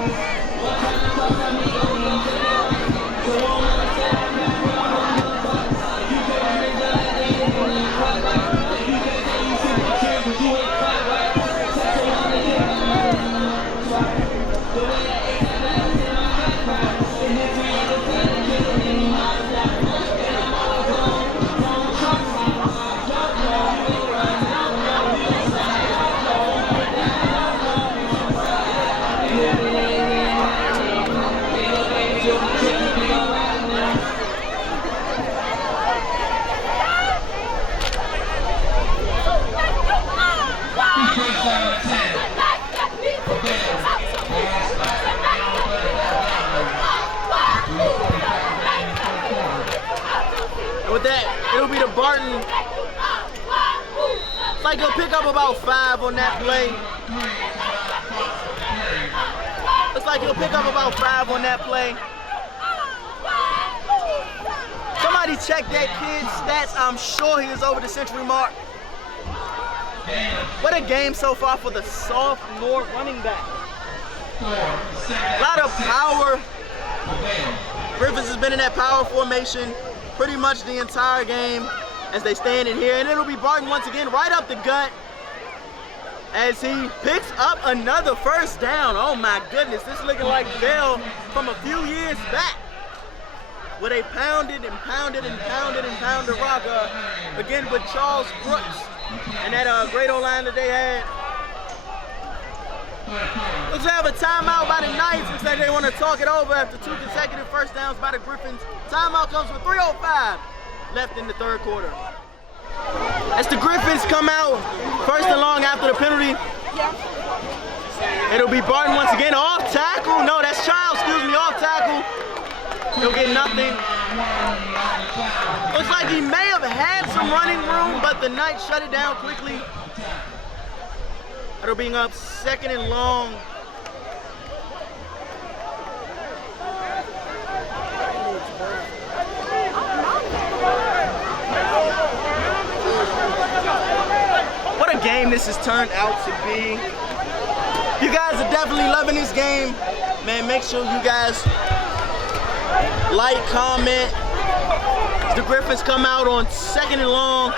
with that, it'll be the Barton. It's like he'll pick up about 5 on that play. Looks like he'll pick up about 5 on that play. Somebody check that kid's stats. I'm sure he is over the century mark. What a game so far for the sophomore running back. A lot of power. Griffins has been in that power formation pretty much the entire game as they stand in here. And it'll be Barton once again right up the gut as he picks up another first down. Oh my goodness, this is looking like Bell from a few years back, where they pounded and pounded and pounded and pounded rock again with Charles Brooks and that great O-line that they had. Looks like they have a timeout by the Knights. Looks like they want to talk it over after 2 consecutive first downs by the Griffins. Timeout comes with 3:05 left in the third quarter. As the Griffins come out, first and long after the penalty. It'll be Barton once again, off tackle. No, that's Child, excuse me, off tackle. He'll get nothing. Looks like he may have had some running room, but the Knights shut it down quickly. It'll be up second and long. What a game this has turned out to be. You guys are definitely loving this game. Man, make sure you guys like, comment. The Griffins come out on second and long.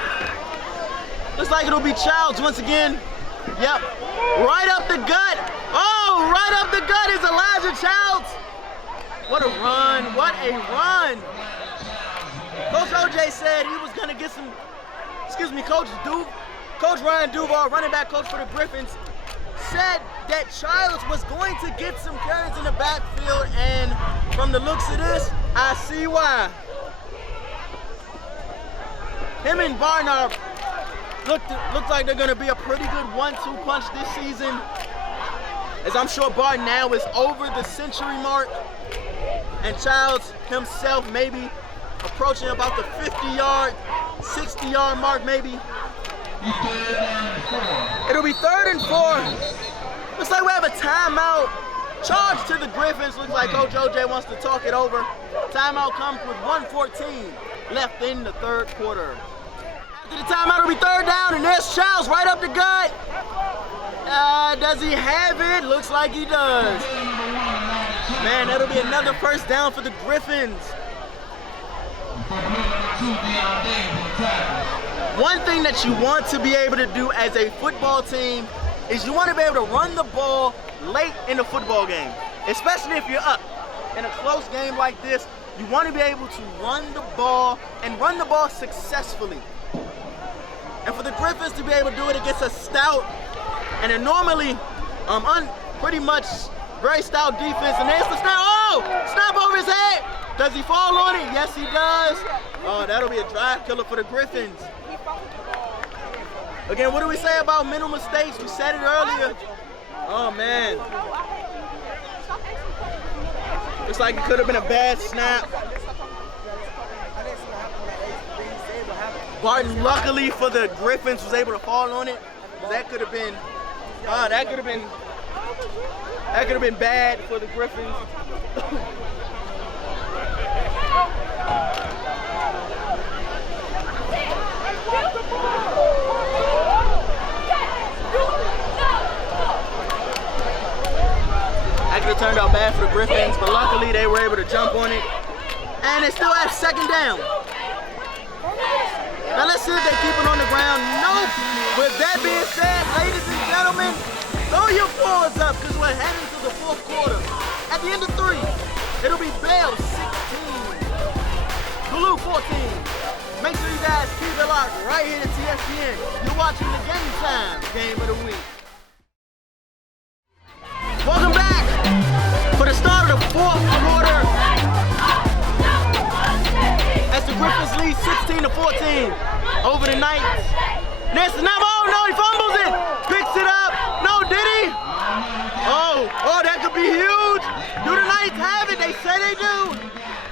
Looks like it'll be Childs once again. Yep, right up the gut. Oh, right up the gut is Elijah Childs. What a run, what a run. Coach OJ said he was gonna get some, Coach Ryan Duval, running back coach for the Griffins, said that Childs was going to get some carries in the backfield, and from the looks of this, I see why. Him and Barnard look like they're gonna be a pretty good 1-2 punch this season, as I'm sure Barton now is over the century mark, and Childs himself maybe approaching about the 50-yard, 60-yard mark maybe. It'll be 3rd and 4. Looks like we have a timeout. Charge to the Griffins. Looks like Coach OJ wants to talk it over. Timeout comes with 1:14 left in the third quarter. After the timeout, it'll be 3rd down, and there's Childs right up the gut. Does he have it? Looks like he does. Man, that'll be another first down for the Griffins. One thing that you want to be able to do as a football team is you want to be able to run the ball late in the football game, especially if you're up in a close game like this. You want to be able to run the ball and run the ball successfully. And for the Griffins to be able to do it against a stout and a normally pretty much very stout defense, and there's the snap. Oh, snap over his head. Does he fall on it? Yes, he does. Oh, that'll be a drive killer for the Griffins. Again, what do we say about mental mistakes? We said it earlier. Oh, man. Looks like it could have been a bad snap. Barton, luckily for the Griffins, was able to fall on it. That could have been, that could have been bad for the Griffins. That could have turned out bad for the Griffins, but luckily they were able to jump on it. And they still have 2nd down. Now let's see if they keep it on the ground. Nope. With that being said, ladies and gentlemen, throw your paws up because we're heading to the 4th quarter. At the end of 3, it'll be Bell 16, Ballou 14. Make sure you guys keep it locked right here at TSPN. You're watching the Game Time Game of the Week. Welcome back for the start of the 4th quarter. As the Griffins lead 16-14 over the Knights. Next snap, oh no, he fumbles it, picks it up. No, did he? Oh, that could be huge. Do the Knights have it? They say they do.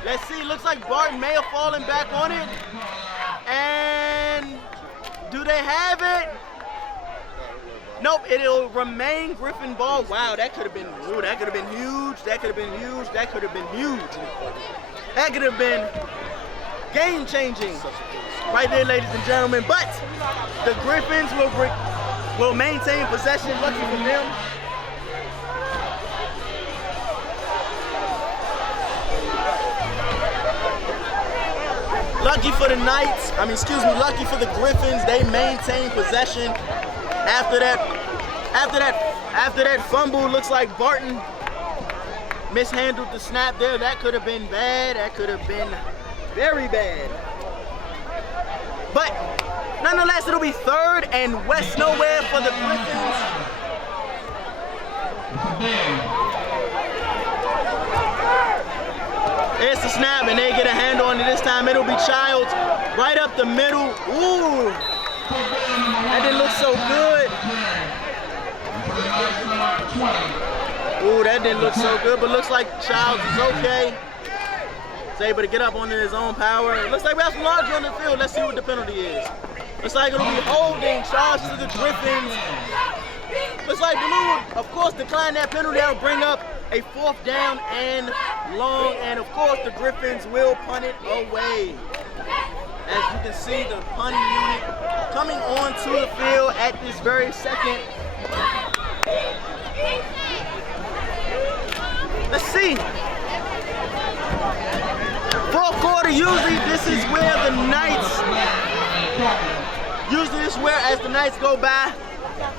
Let's see, looks like Barton may have fallen back on it. they have it? Nope, it'll remain Griffin ball. Wow, that could have been, ooh, that could have been huge. That could have been huge. That could have been huge. That could have been game-changing right there, ladies and gentlemen. But the Griffins will maintain possession. Lucky for them. Lucky for the Knights, lucky for the Griffins, they maintain possession. After that fumble, looks like Barton mishandled the snap there. That could have been bad. That could have been very bad. But nonetheless, it'll be 3rd and West nowhere for the Griffins. It's the snap, and they get a handle on it this time. It'll be Childs right up the middle. Ooh, that didn't look so good. Ooh, that didn't look so good, but looks like Childs is okay. He's able to get up onto his own power. It looks like we have some larger on the field. Let's see what the penalty is. Looks like it'll be holding, charge to the Griffins. Looks like Ballou, of course, declined that penalty. That'll bring up a 4th down and long, and of course the Griffins will punt it away. As you can see, the punting unit coming onto the field at this very second. Let's see. 4th quarter, usually this is where the Knights, as the Knights go by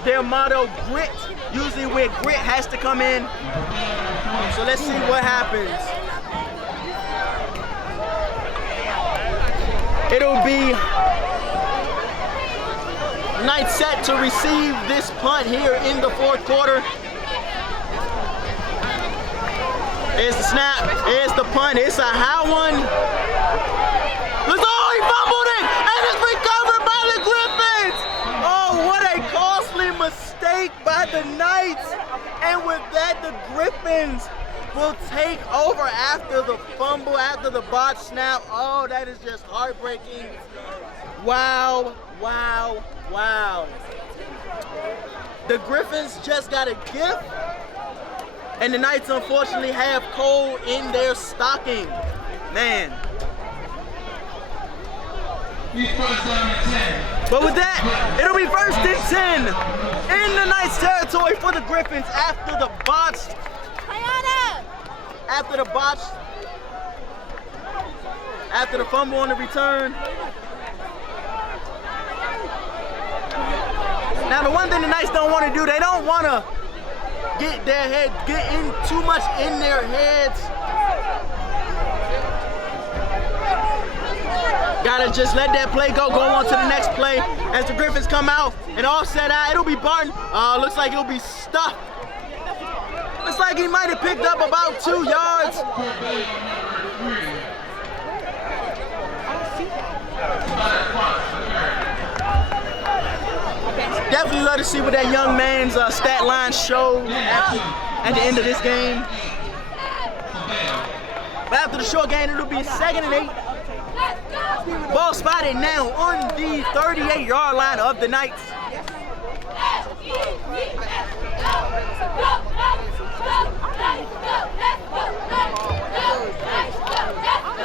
their motto, grit, usually where grit has to come in. So let's see what happens. It'll be Knights set to receive this punt here in the 4th quarter. It's the snap, it's the punt, it's a high one. Oh, he fumbled it, and it's recovered by the Griffins. Oh, what a costly mistake by the Knights. And with that, the Griffins will take over after the fumble, after the botch snap. Oh, that is just heartbreaking. Wow, wow, wow. The Griffins just got a gift, and the Knights unfortunately have coal in their stocking. Man. But with that, it'll be 1st and 10 in the Knights territory for the Griffins after the botched. After the fumble on the return. Now the one thing the Knights don't want to do, they don't want to get in too much in their heads. Gotta just let that play go on to the next play as the Griffins come out and offset out. It'll be Barton. Looks like it'll be stuffed. Looks like he might have picked up about 2 yards. Definitely love to see what that young man's stat line showed at the end of this game. But after the short game, it'll be 2nd and 8. Ball spotted now on the 38-yard line of the Knights.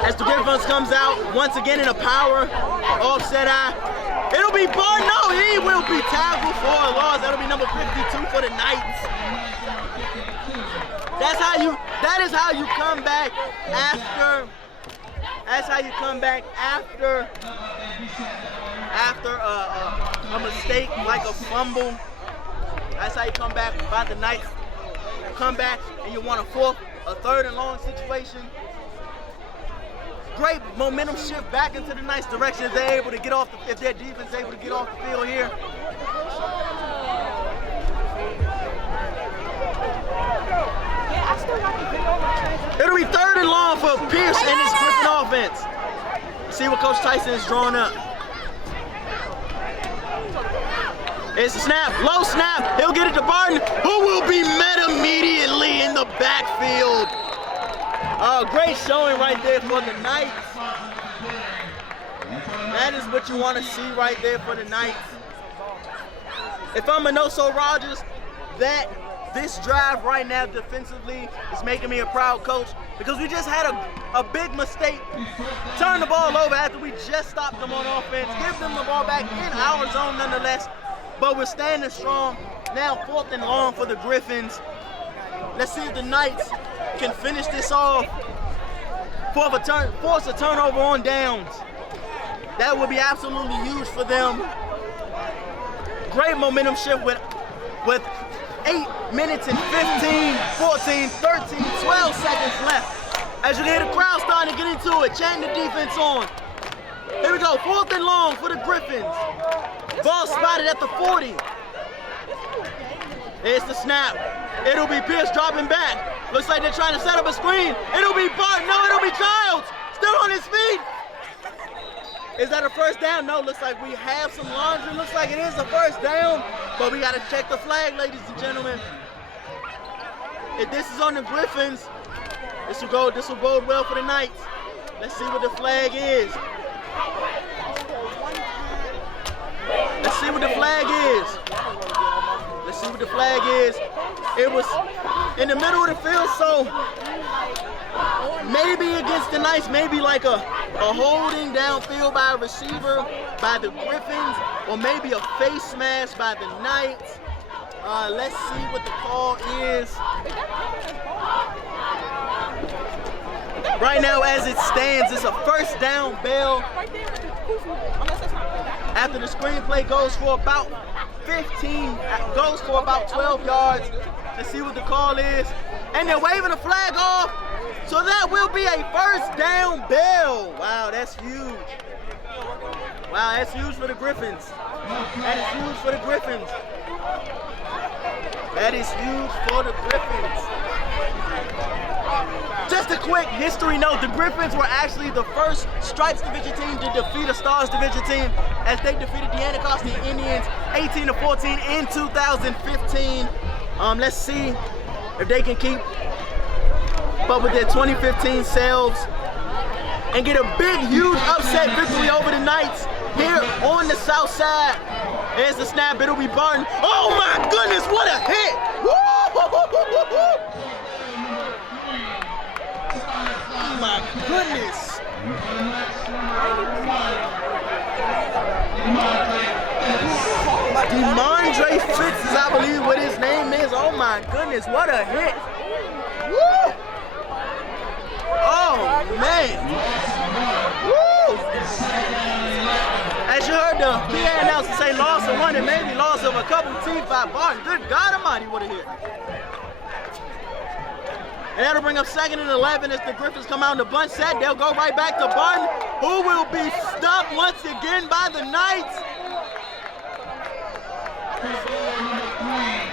As the Griffins comes out once again in a power offset eye. It'll be Barton. No, he will be tackled for a loss. That'll be number 52 for the Knights. That is how you come back after. That's how you come back after a mistake like a fumble. That's how you come back by the Knights. You come back and you want a 3rd and long situation. Great momentum shift back into the Knights' direction if they're able to get off if their defense is able to get off the field here. It'll be 3rd and long for Pierce and his Griffin offense. See what Coach Tyson has drawn up. It's a snap, low snap. He'll get it to Barton, who will be met immediately in the backfield. Great showing right there for the Knights. That is what you want to see right there for the Knights. if I'm a no-so Rogers, that this drive right now defensively is making me a proud coach because we just had a big mistake. Turn the ball over after we just stopped them on offense. Give them the ball back in our zone nonetheless, but we're standing strong. Now 4th and long for the Griffins. Let's see if the Knights can finish this off. Force a turnover on downs. That would be absolutely huge for them. Great momentum shift with 8 minutes and 15, 14, 13, 12 seconds left. As you hear the crowd starting to get into it, chanting the defense on. Here we go, 4th and long for the Griffins. Ball spotted at the 40. There's the snap. It'll be Pierce dropping back. Looks like they're trying to set up a screen. It'll be Bart. No, it'll be Childs. Still on his feet. Is that a first down? No, looks like we have some laundry. Looks like it is a first down, but we got to check the flag, ladies and gentlemen. If this is on the Griffins, this will bode well for the Knights. Let's see what the flag is. Let's see what the flag is. Let's see what the flag is. It was in the middle of the field, so maybe against the Knights, maybe like a holding downfield by a receiver by the Griffins, or maybe a face mask by the Knights. Let's see what the call is. Right now, as it stands, it's a first down bell. After the screenplay goes for about 12 yards. Let's see what the call is. And they're waving the flag off. So that will be a first down bell. Wow, that's huge. Wow, that's huge for the Griffins. That is huge for the Griffins. That is huge for the Griffins. Just a quick history note, the Griffins were actually the first Stripes Division team to defeat a Stars Division team as they defeated the Anacostia Indians 18-14 in 2015. Let's see if they can keep up with their 2015 selves and get a big, huge upset victory over the Knights here on the south side. There's the snap, it'll be Barton. Oh my goodness, what a hit! Woo! Oh my goodness! DeMondre Fitz is, I believe, what his name is. Oh my goodness, what a hit! Woo! Oh man! Woo! As you heard the PA announcer say, loss of one and maybe loss of a couple teeth by Barton. Good God Almighty, what a hit! And that'll bring up 2nd and 11 as the Griffins come out in the bunch set. They'll go right back to Barton, who will be stopped once again by the Knights.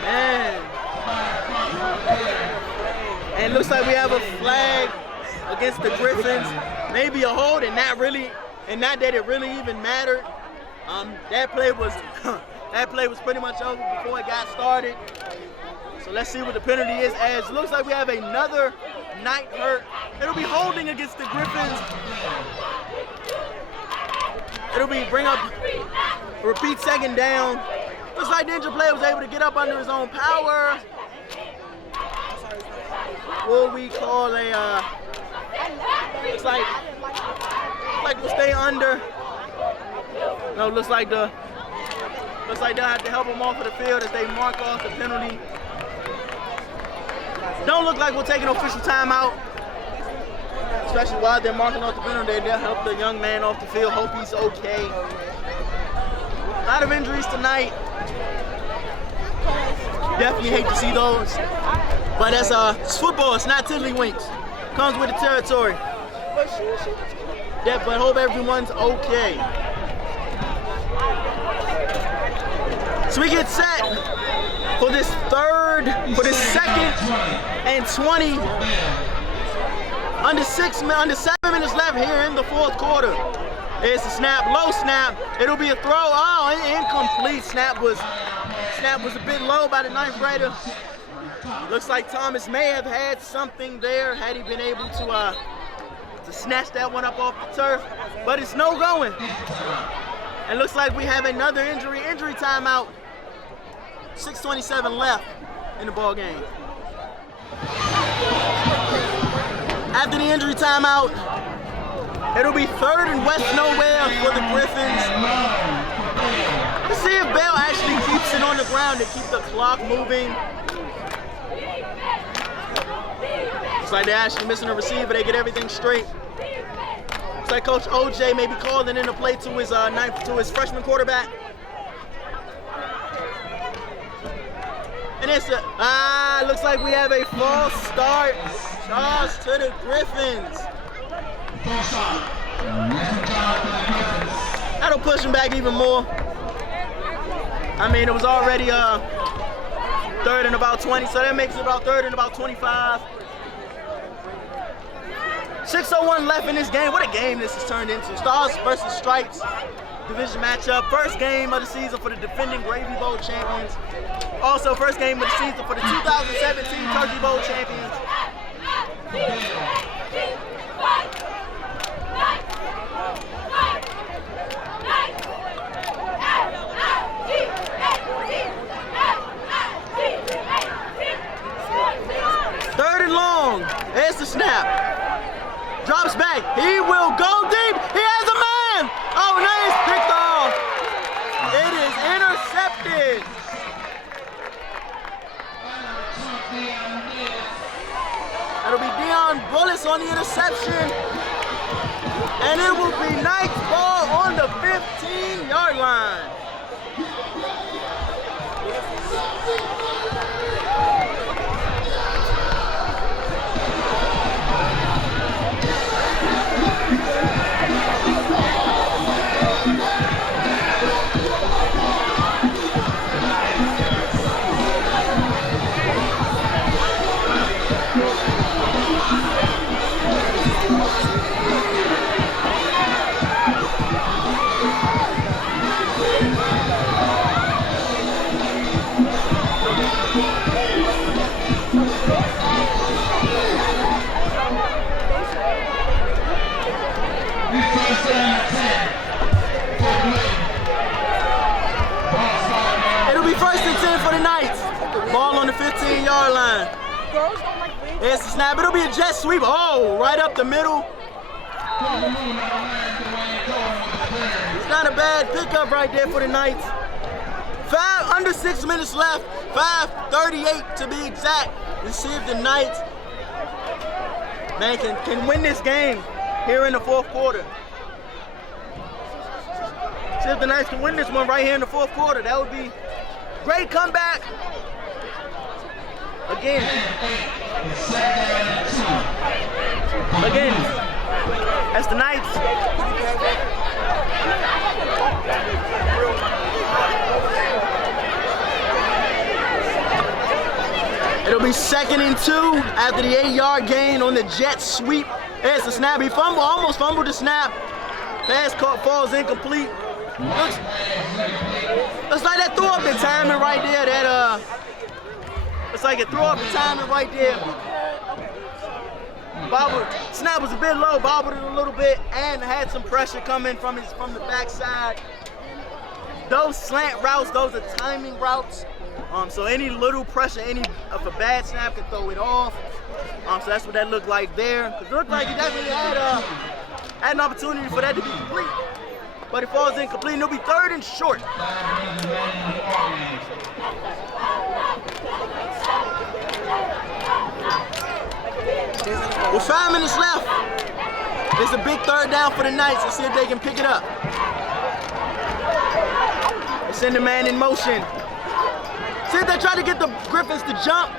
Man. And it looks like we have a flag against the Griffins. Maybe a hold, and not that it really even mattered. That play was pretty much over before it got started. So let's see what the penalty is, as it looks like we have another Knight hurt. It'll be holding against the Griffins. It'll be bring up, repeat 2nd down. Looks like the injured player was able to get up under his own power. What we call a, looks like we'll stay under. No, looks like they'll have to help him off of the field as they mark off the penalty. Don't look like we'll take an official timeout, especially while they're marking off the penalty. They'll help the young man off the field, hope he's okay. A lot of injuries tonight. Definitely hate to see those. But that's it's football, it's not tiddlywinks. Comes with the territory. Yeah, but hope everyone's okay. So we get set for this 2nd and 20. Under 7 minutes left here in the 4th quarter. It's a snap, low snap. It'll be a throw. Oh, incomplete. Snap was a bit low by the 9th grader. Looks like Thomas may have had something there had he been able to snatch that one up off the turf, but it's no going. And looks like we have another injury timeout. 6:27 left in the ball game. After the injury timeout, it'll be 3rd and West Nowhere for the Griffins. Let's see if Bell actually keeps it on the ground to keep the clock moving. Looks like they're actually missing a receiver. They get everything straight. Looks like Coach OJ may be calling in a play to his freshman quarterback. And it's looks like we have a false start. Charge to the Griffins. That'll push them back even more. I mean, it was already 3rd and about 20, so that makes it about 3rd and about 25. 6:01 left in this game. What a game this has turned into. Stars versus Stripes division matchup. First game of the season for the defending Gravy Bowl champions. Also, first game of the season for the 2017 Turkey Bowl champions. Third and long. There's the snap. Drops back. He will go deep. He has a man. Oh, nice. Picked off. It is intercepted. That'll be Deion Bullis on the interception. And it will be Knight's ball on the 15-yard line. It'll be 1st and 10 for the Knights. Ball on the 15-yard line. Here's the snap. It'll be a jet sweep. Oh, right up the middle. It's not a bad pickup right there for the Knights. Under 6 minutes left. 5:38 to be exact. Let's see if the Knights, man, can win this game here in the 4th quarter. See if the Knights can win this one right here in the 4th quarter. That would be great comeback. Again, as the Knights. It'll be 2nd and 2 after the 8-yard gain on the jet sweep. There's the snap. He almost fumbled the snap. Pass caught, falls incomplete. Looks like that threw up the timing right there. Looks like it threw up the timing right there. Snap was a bit low, bobbled it a little bit, and had some pressure coming from the backside. Those slant routes, those are timing routes. So any little pressure, if a bad snap can throw it off. So that's what that looked like there. Because it looked like he definitely had an opportunity for that to be complete. But it falls incomplete, and it'll be 3rd and short. With 5 minutes left, it's a big 3rd down for the Knights. Let's see if they can pick it up. They send the man in motion. See if they try to get the Griffins to jump.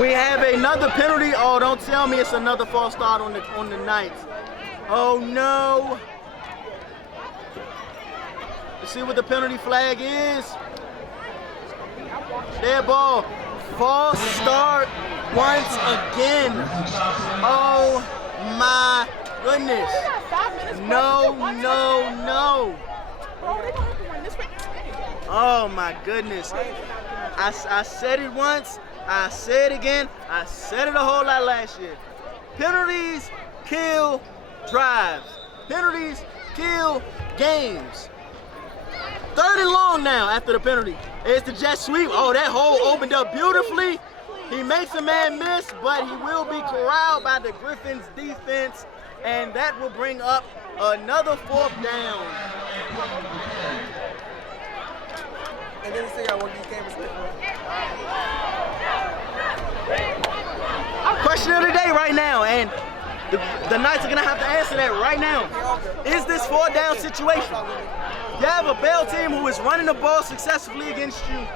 We have another penalty. Oh, don't tell me it's another false start on the Knights. Oh no. Let's see what the penalty flag is. Their ball. False start once again. Oh my goodness. No. Oh my goodness. I said it once, I said it again, I said it a whole lot last year. Penalties kill drives. Penalties kill games. 3rd and long now after the penalty. It's the jet sweep. Oh, that hole opened up beautifully. He makes a man miss, but he will be corralled by the Griffins defense, and that will bring up another 4th down. And then say I want these cameras. Question of the day right now, and the Knights are gonna have to answer that right now. Is this 4th down situation? You have a Bell team who is running the ball successfully against you.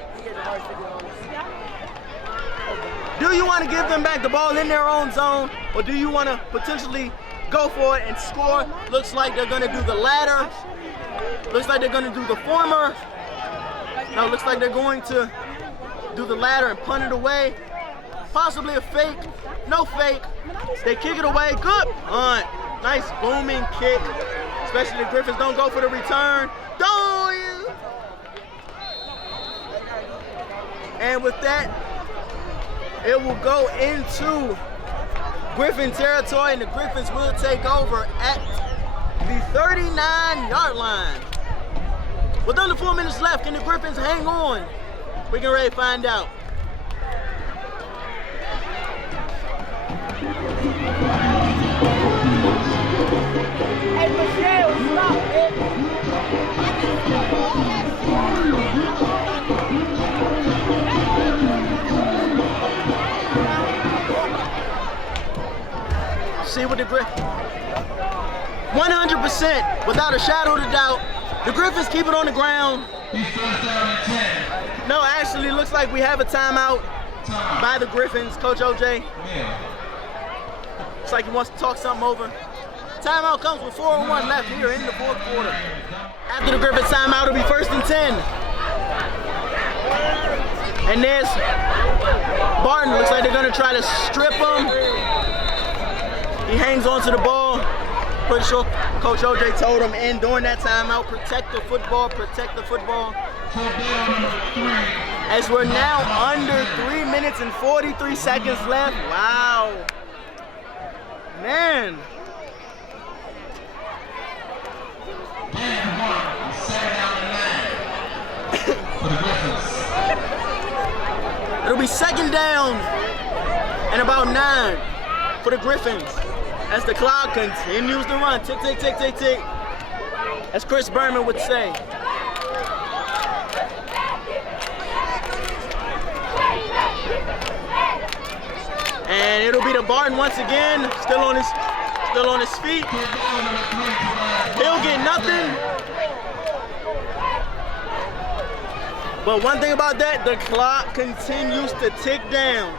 Do you want to give them back the ball in their own zone, or do you want to potentially go for it and score? Looks like they're gonna do the latter. Looks like they're gonna do the former. No, looks like they're going to do the latter and punt it away. Possibly a fake. No fake. They kick it away. Good punt. Nice booming kick. Especially the Griffins don't go for the return. Don't you? And with that, it will go into Griffin territory, and the Griffins will take over at the 39-yard line. With under 4 minutes left, can the Griffins hang on? We can ready to find out. Hey, Michelle, stop it. See what the Griffins, 100%, without a shadow of a doubt, the Griffins keep it on the ground. No, actually, looks like we have a timeout by the Griffins. Coach OJ. Looks like he wants to talk something over. Timeout comes with 4:01 left here in the 4th quarter. After the Griffins timeout, it'll be 1st and 10. And there's Barton. Looks like they're gonna try to strip him. He hangs onto the ball. Pretty sure Coach OJ told him, and during that timeout, protect the football, protect the football. As we're now under 3 minutes and 43 seconds left. Wow. Man. It'll be 2nd down and about 9 for the Griffins as the clock continues to run. Tick, tick, tick, tick, tick. As Chris Berman would say. And it'll be the Barton once again, still on his feet. He'll get nothing. But one thing about that, the clock continues to tick down.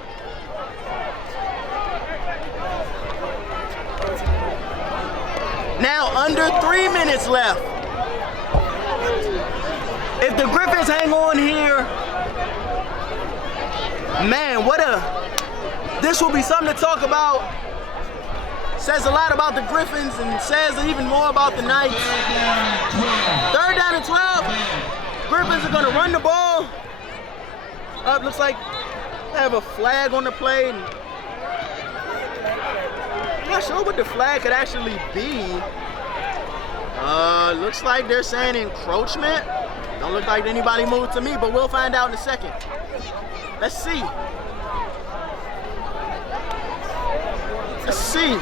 Now under 3 minutes left. If the Griffins hang on here, man, this will be something to talk about. Says a lot about the Griffins and says even more about the Knights. 3rd down and 12. Griffins are gonna run the ball. Looks like they have a flag on the play. I'm not sure what the flag could actually be. Looks like they're saying encroachment. Don't look like anybody moved to me, but we'll find out in a second. Let's see. Let's see.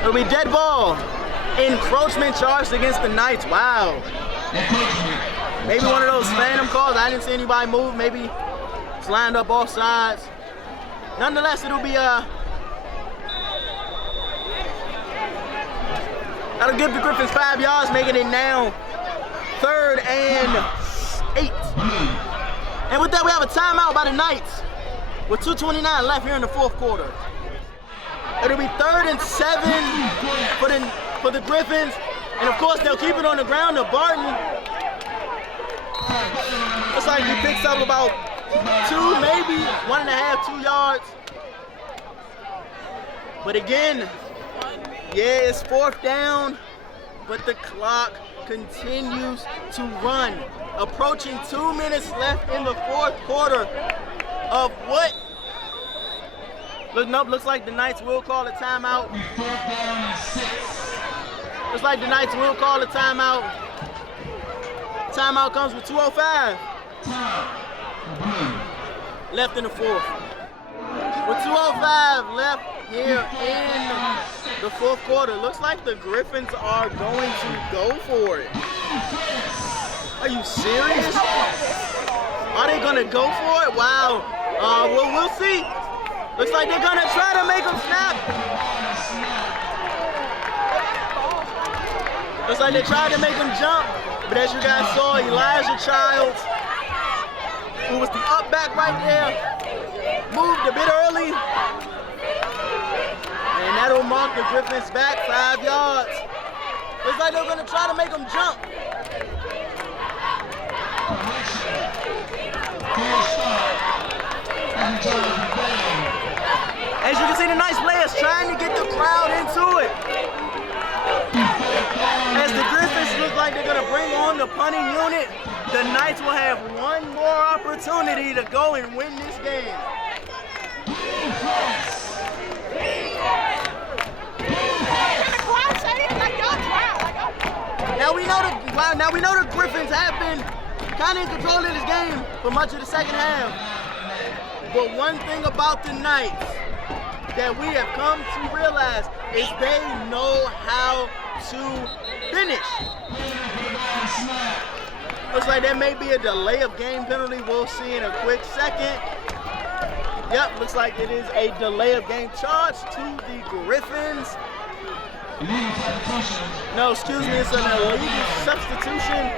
It'll be dead ball. Encroachment charged against the Knights. Wow. Maybe one of those phantom calls. I didn't see anybody move. Maybe it's lined up off sides. Nonetheless, it'll be that'll give the Griffins 5 yards, making it now 3rd and 8. And with that, we have a timeout by the Knights with 2:29 left here in the 4th quarter. It'll be 3rd and 7 for the Griffins. And of course, they'll keep it on the ground to Barton. Looks like he picks up about 2, maybe 1.5, 2 yards. But again, yeah, it's 4th down, but the clock continues to run. Approaching 2 minutes left in the 4th quarter of what? Looks like the Knights will call a timeout. Looks like the Knights will call a timeout. Timeout comes with 2:05 left in the fourth. With 2:05 left here in the fourth quarter, looks like the Griffins are going to go for it. Are you serious? Are they gonna go for it? Wow. Well, we'll see. Looks like they're gonna try to make them snap. Looks like they tried to make them jump, but as you guys saw, Elijah Childs, who was the up back right there, moved a bit early, and that'll mark the Griffins back 5 yards. Looks like they're gonna try to make them jump. As you can see, the nice players trying to get the crowd into it. As the Griffins look like they're gonna bring on the punting unit, the Knights will have one more opportunity to go and win this game. Now we know the Griffins have been kind of in control of this game for much of the second half. But one thing about the Knights that we have come to realize is they know how to finish. Looks like there may be a delay of game penalty. We'll see in a quick second. Yep, looks like it is a delay of game charge to the Griffins. No, excuse me, it's an illegal substitution.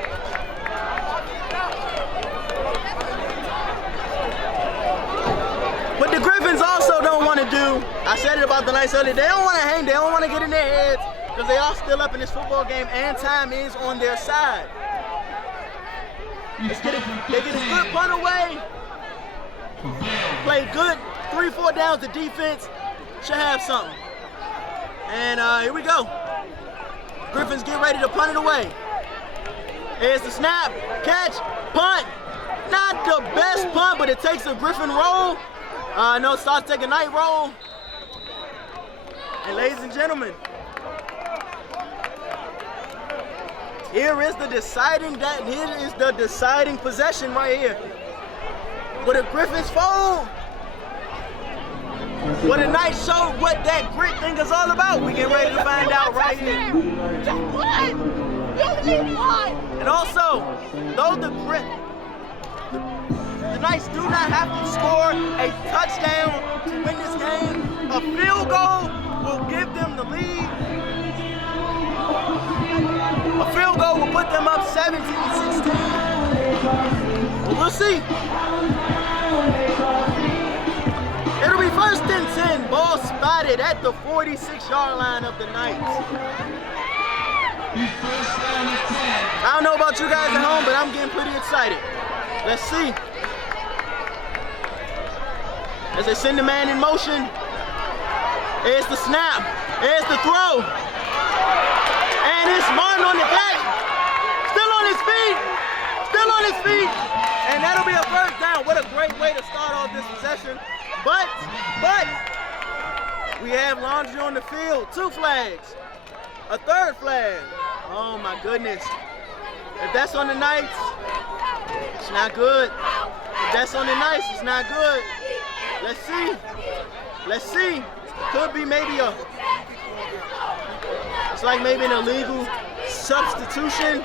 What the Griffins also don't want to do, I said it about the Knights earlier, they don't want to hang, they don't want to get in their heads because they are still up in this football game and time is on their side. They get a good punt away, play good 3-4 downs, the defense should have something. And here we go. Griffins get ready to punt it away. Here's the snap, catch, punt. Not the best punt, but it takes a Griffin roll. No, it starts taking a Knight roll. And ladies and gentlemen, here is the deciding possession right here. With a Griffins fold. What the Knights showed what that grit thing is all about. We get ready to find out right here. And also, though the Knights do not have to score a touchdown to win this game, a field goal will give them the lead. A field goal will put them up 17-16. Well, we'll see. It'll be 1st and 10, ball spotted at the 46-yard line of the Knights. I don't know about you guys at home, but I'm getting pretty excited. Let's see. As they send the man in motion, here's the snap, here's the throw. And it's Martin on the catch. Still on his feet, still on his feet. And that'll be a 1st down. What a great way to start off this possession. But, we have laundry on the field. 2 flags, a 3rd flag. Oh my goodness. If that's on the Knights, it's not good. If that's on the Knights, it's not good. Let's see. Let's see. Could be maybe it's like maybe an illegal substitution.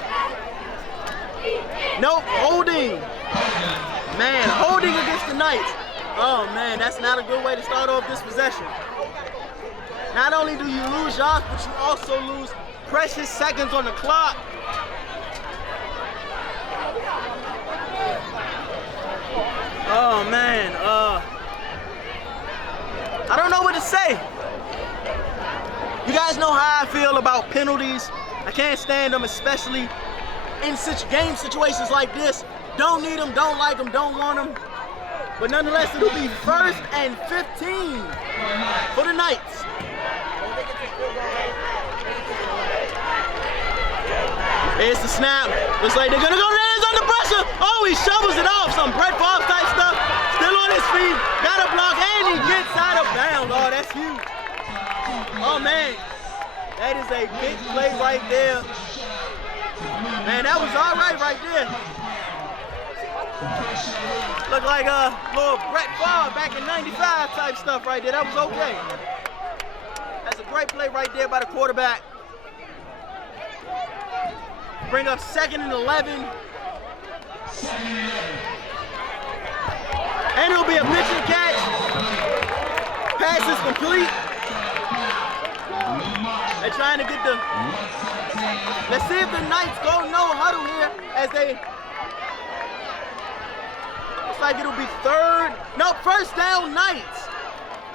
Nope, holding. Man, holding against the Knights. Oh man, that's not a good way to start off this possession. Not only do you lose yards, but you also lose precious seconds on the clock. Oh man, I don't know what to say. You guys know how I feel about penalties. I can't stand them, especially in game situations like this. Don't need them, don't like them, don't want them. But nonetheless, it'll be 1st and 15 for the Knights. Here's the snap. Looks like they're gonna go hands under pressure. Oh, he shovels it off. Some Brett Favre type stuff. Still on his feet. Got a block and he gets out of bounds. Oh, that's huge. Oh man, that is a big play right there. Man, that was all right there. Looked like a little Brett Favre back in '95 type stuff right there. That was okay. That's a great play right there by the quarterback. Bring up 2nd and 11. And it'll be a pitch and catch. Pass is complete. They're trying to get the... Let's see if the Knights go no huddle here as they... Looks like it'll be first down Knights.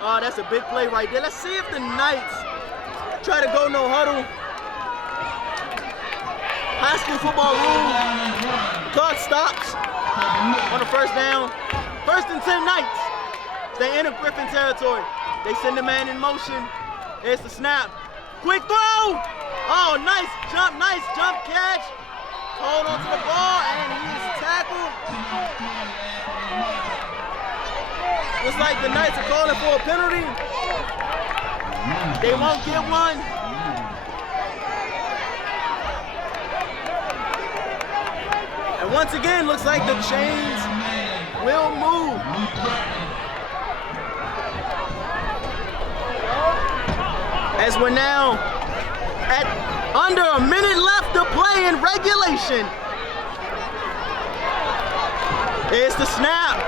Oh, that's a big play right there. Let's see if the Knights try to go no huddle. High school football rule. Clock stops on the first down. 1st and 10 Knights. They enter Griffin territory. They send the man in motion. There's the snap. Quick throw! Oh, nice jump catch. Hold on to the ball, and he is tackled. Looks like the Knights are calling for a penalty. They won't get one. And once again, looks like the chains will move. As we're now at under a minute left to play in regulation. Here's the snap.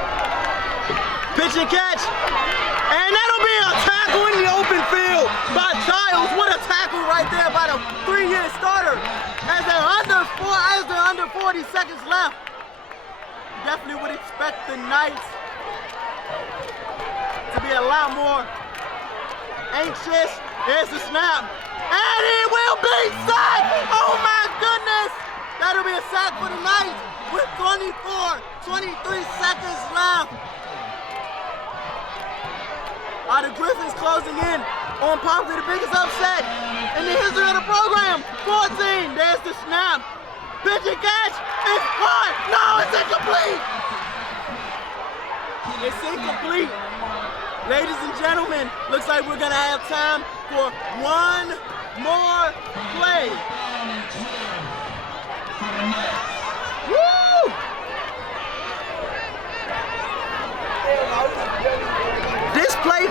Pitch and catch. And that'll be a tackle in the open field by Childs. What a tackle right there by the 3-year starter. As they're under 40 seconds left. Definitely would expect the Knights to be a lot more anxious. There's the snap. And he will be sacked! Oh my goodness! That'll be a sack for the Knights with 23 seconds left. Are the Griffins closing in on probably the biggest upset in the history of the program? 14, there's the snap. Pitch and catch, it's caught! No, it's incomplete! It's incomplete. Ladies and gentlemen, looks like we're gonna have time for one more play. Woo! This play,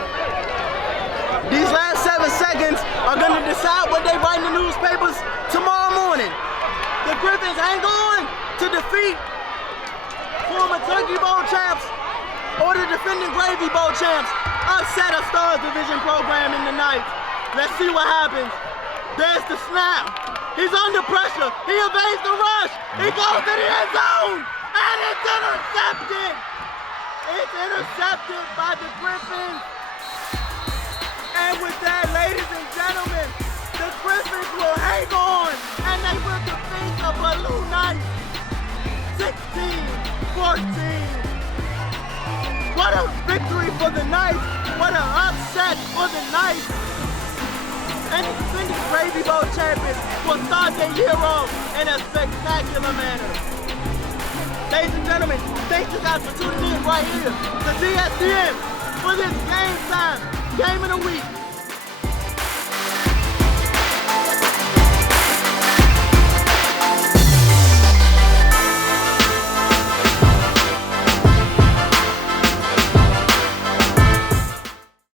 these last 7 seconds are gonna decide what they write in the newspapers tomorrow morning. The Griffins hang on to defeat former Turkey Bowl champs or the defending Gravy Bowl champs. Upset a Stars Division program in the night. Let's see what happens. There's the snap. He's under pressure. He evades the rush. He goes to the end zone. And it's intercepted. It's intercepted by the Griffins. And with that, ladies and gentlemen, the Griffins will hang on. And they will defeat the Ballou Knights 16-14. What a victory for the Knights. What an upset for the Knights. And the defending Gravy Bowl champions will start their year off in a spectacular manner. Ladies and gentlemen, thank you guys for tuning in right here to DSTN for this game time, game of the week.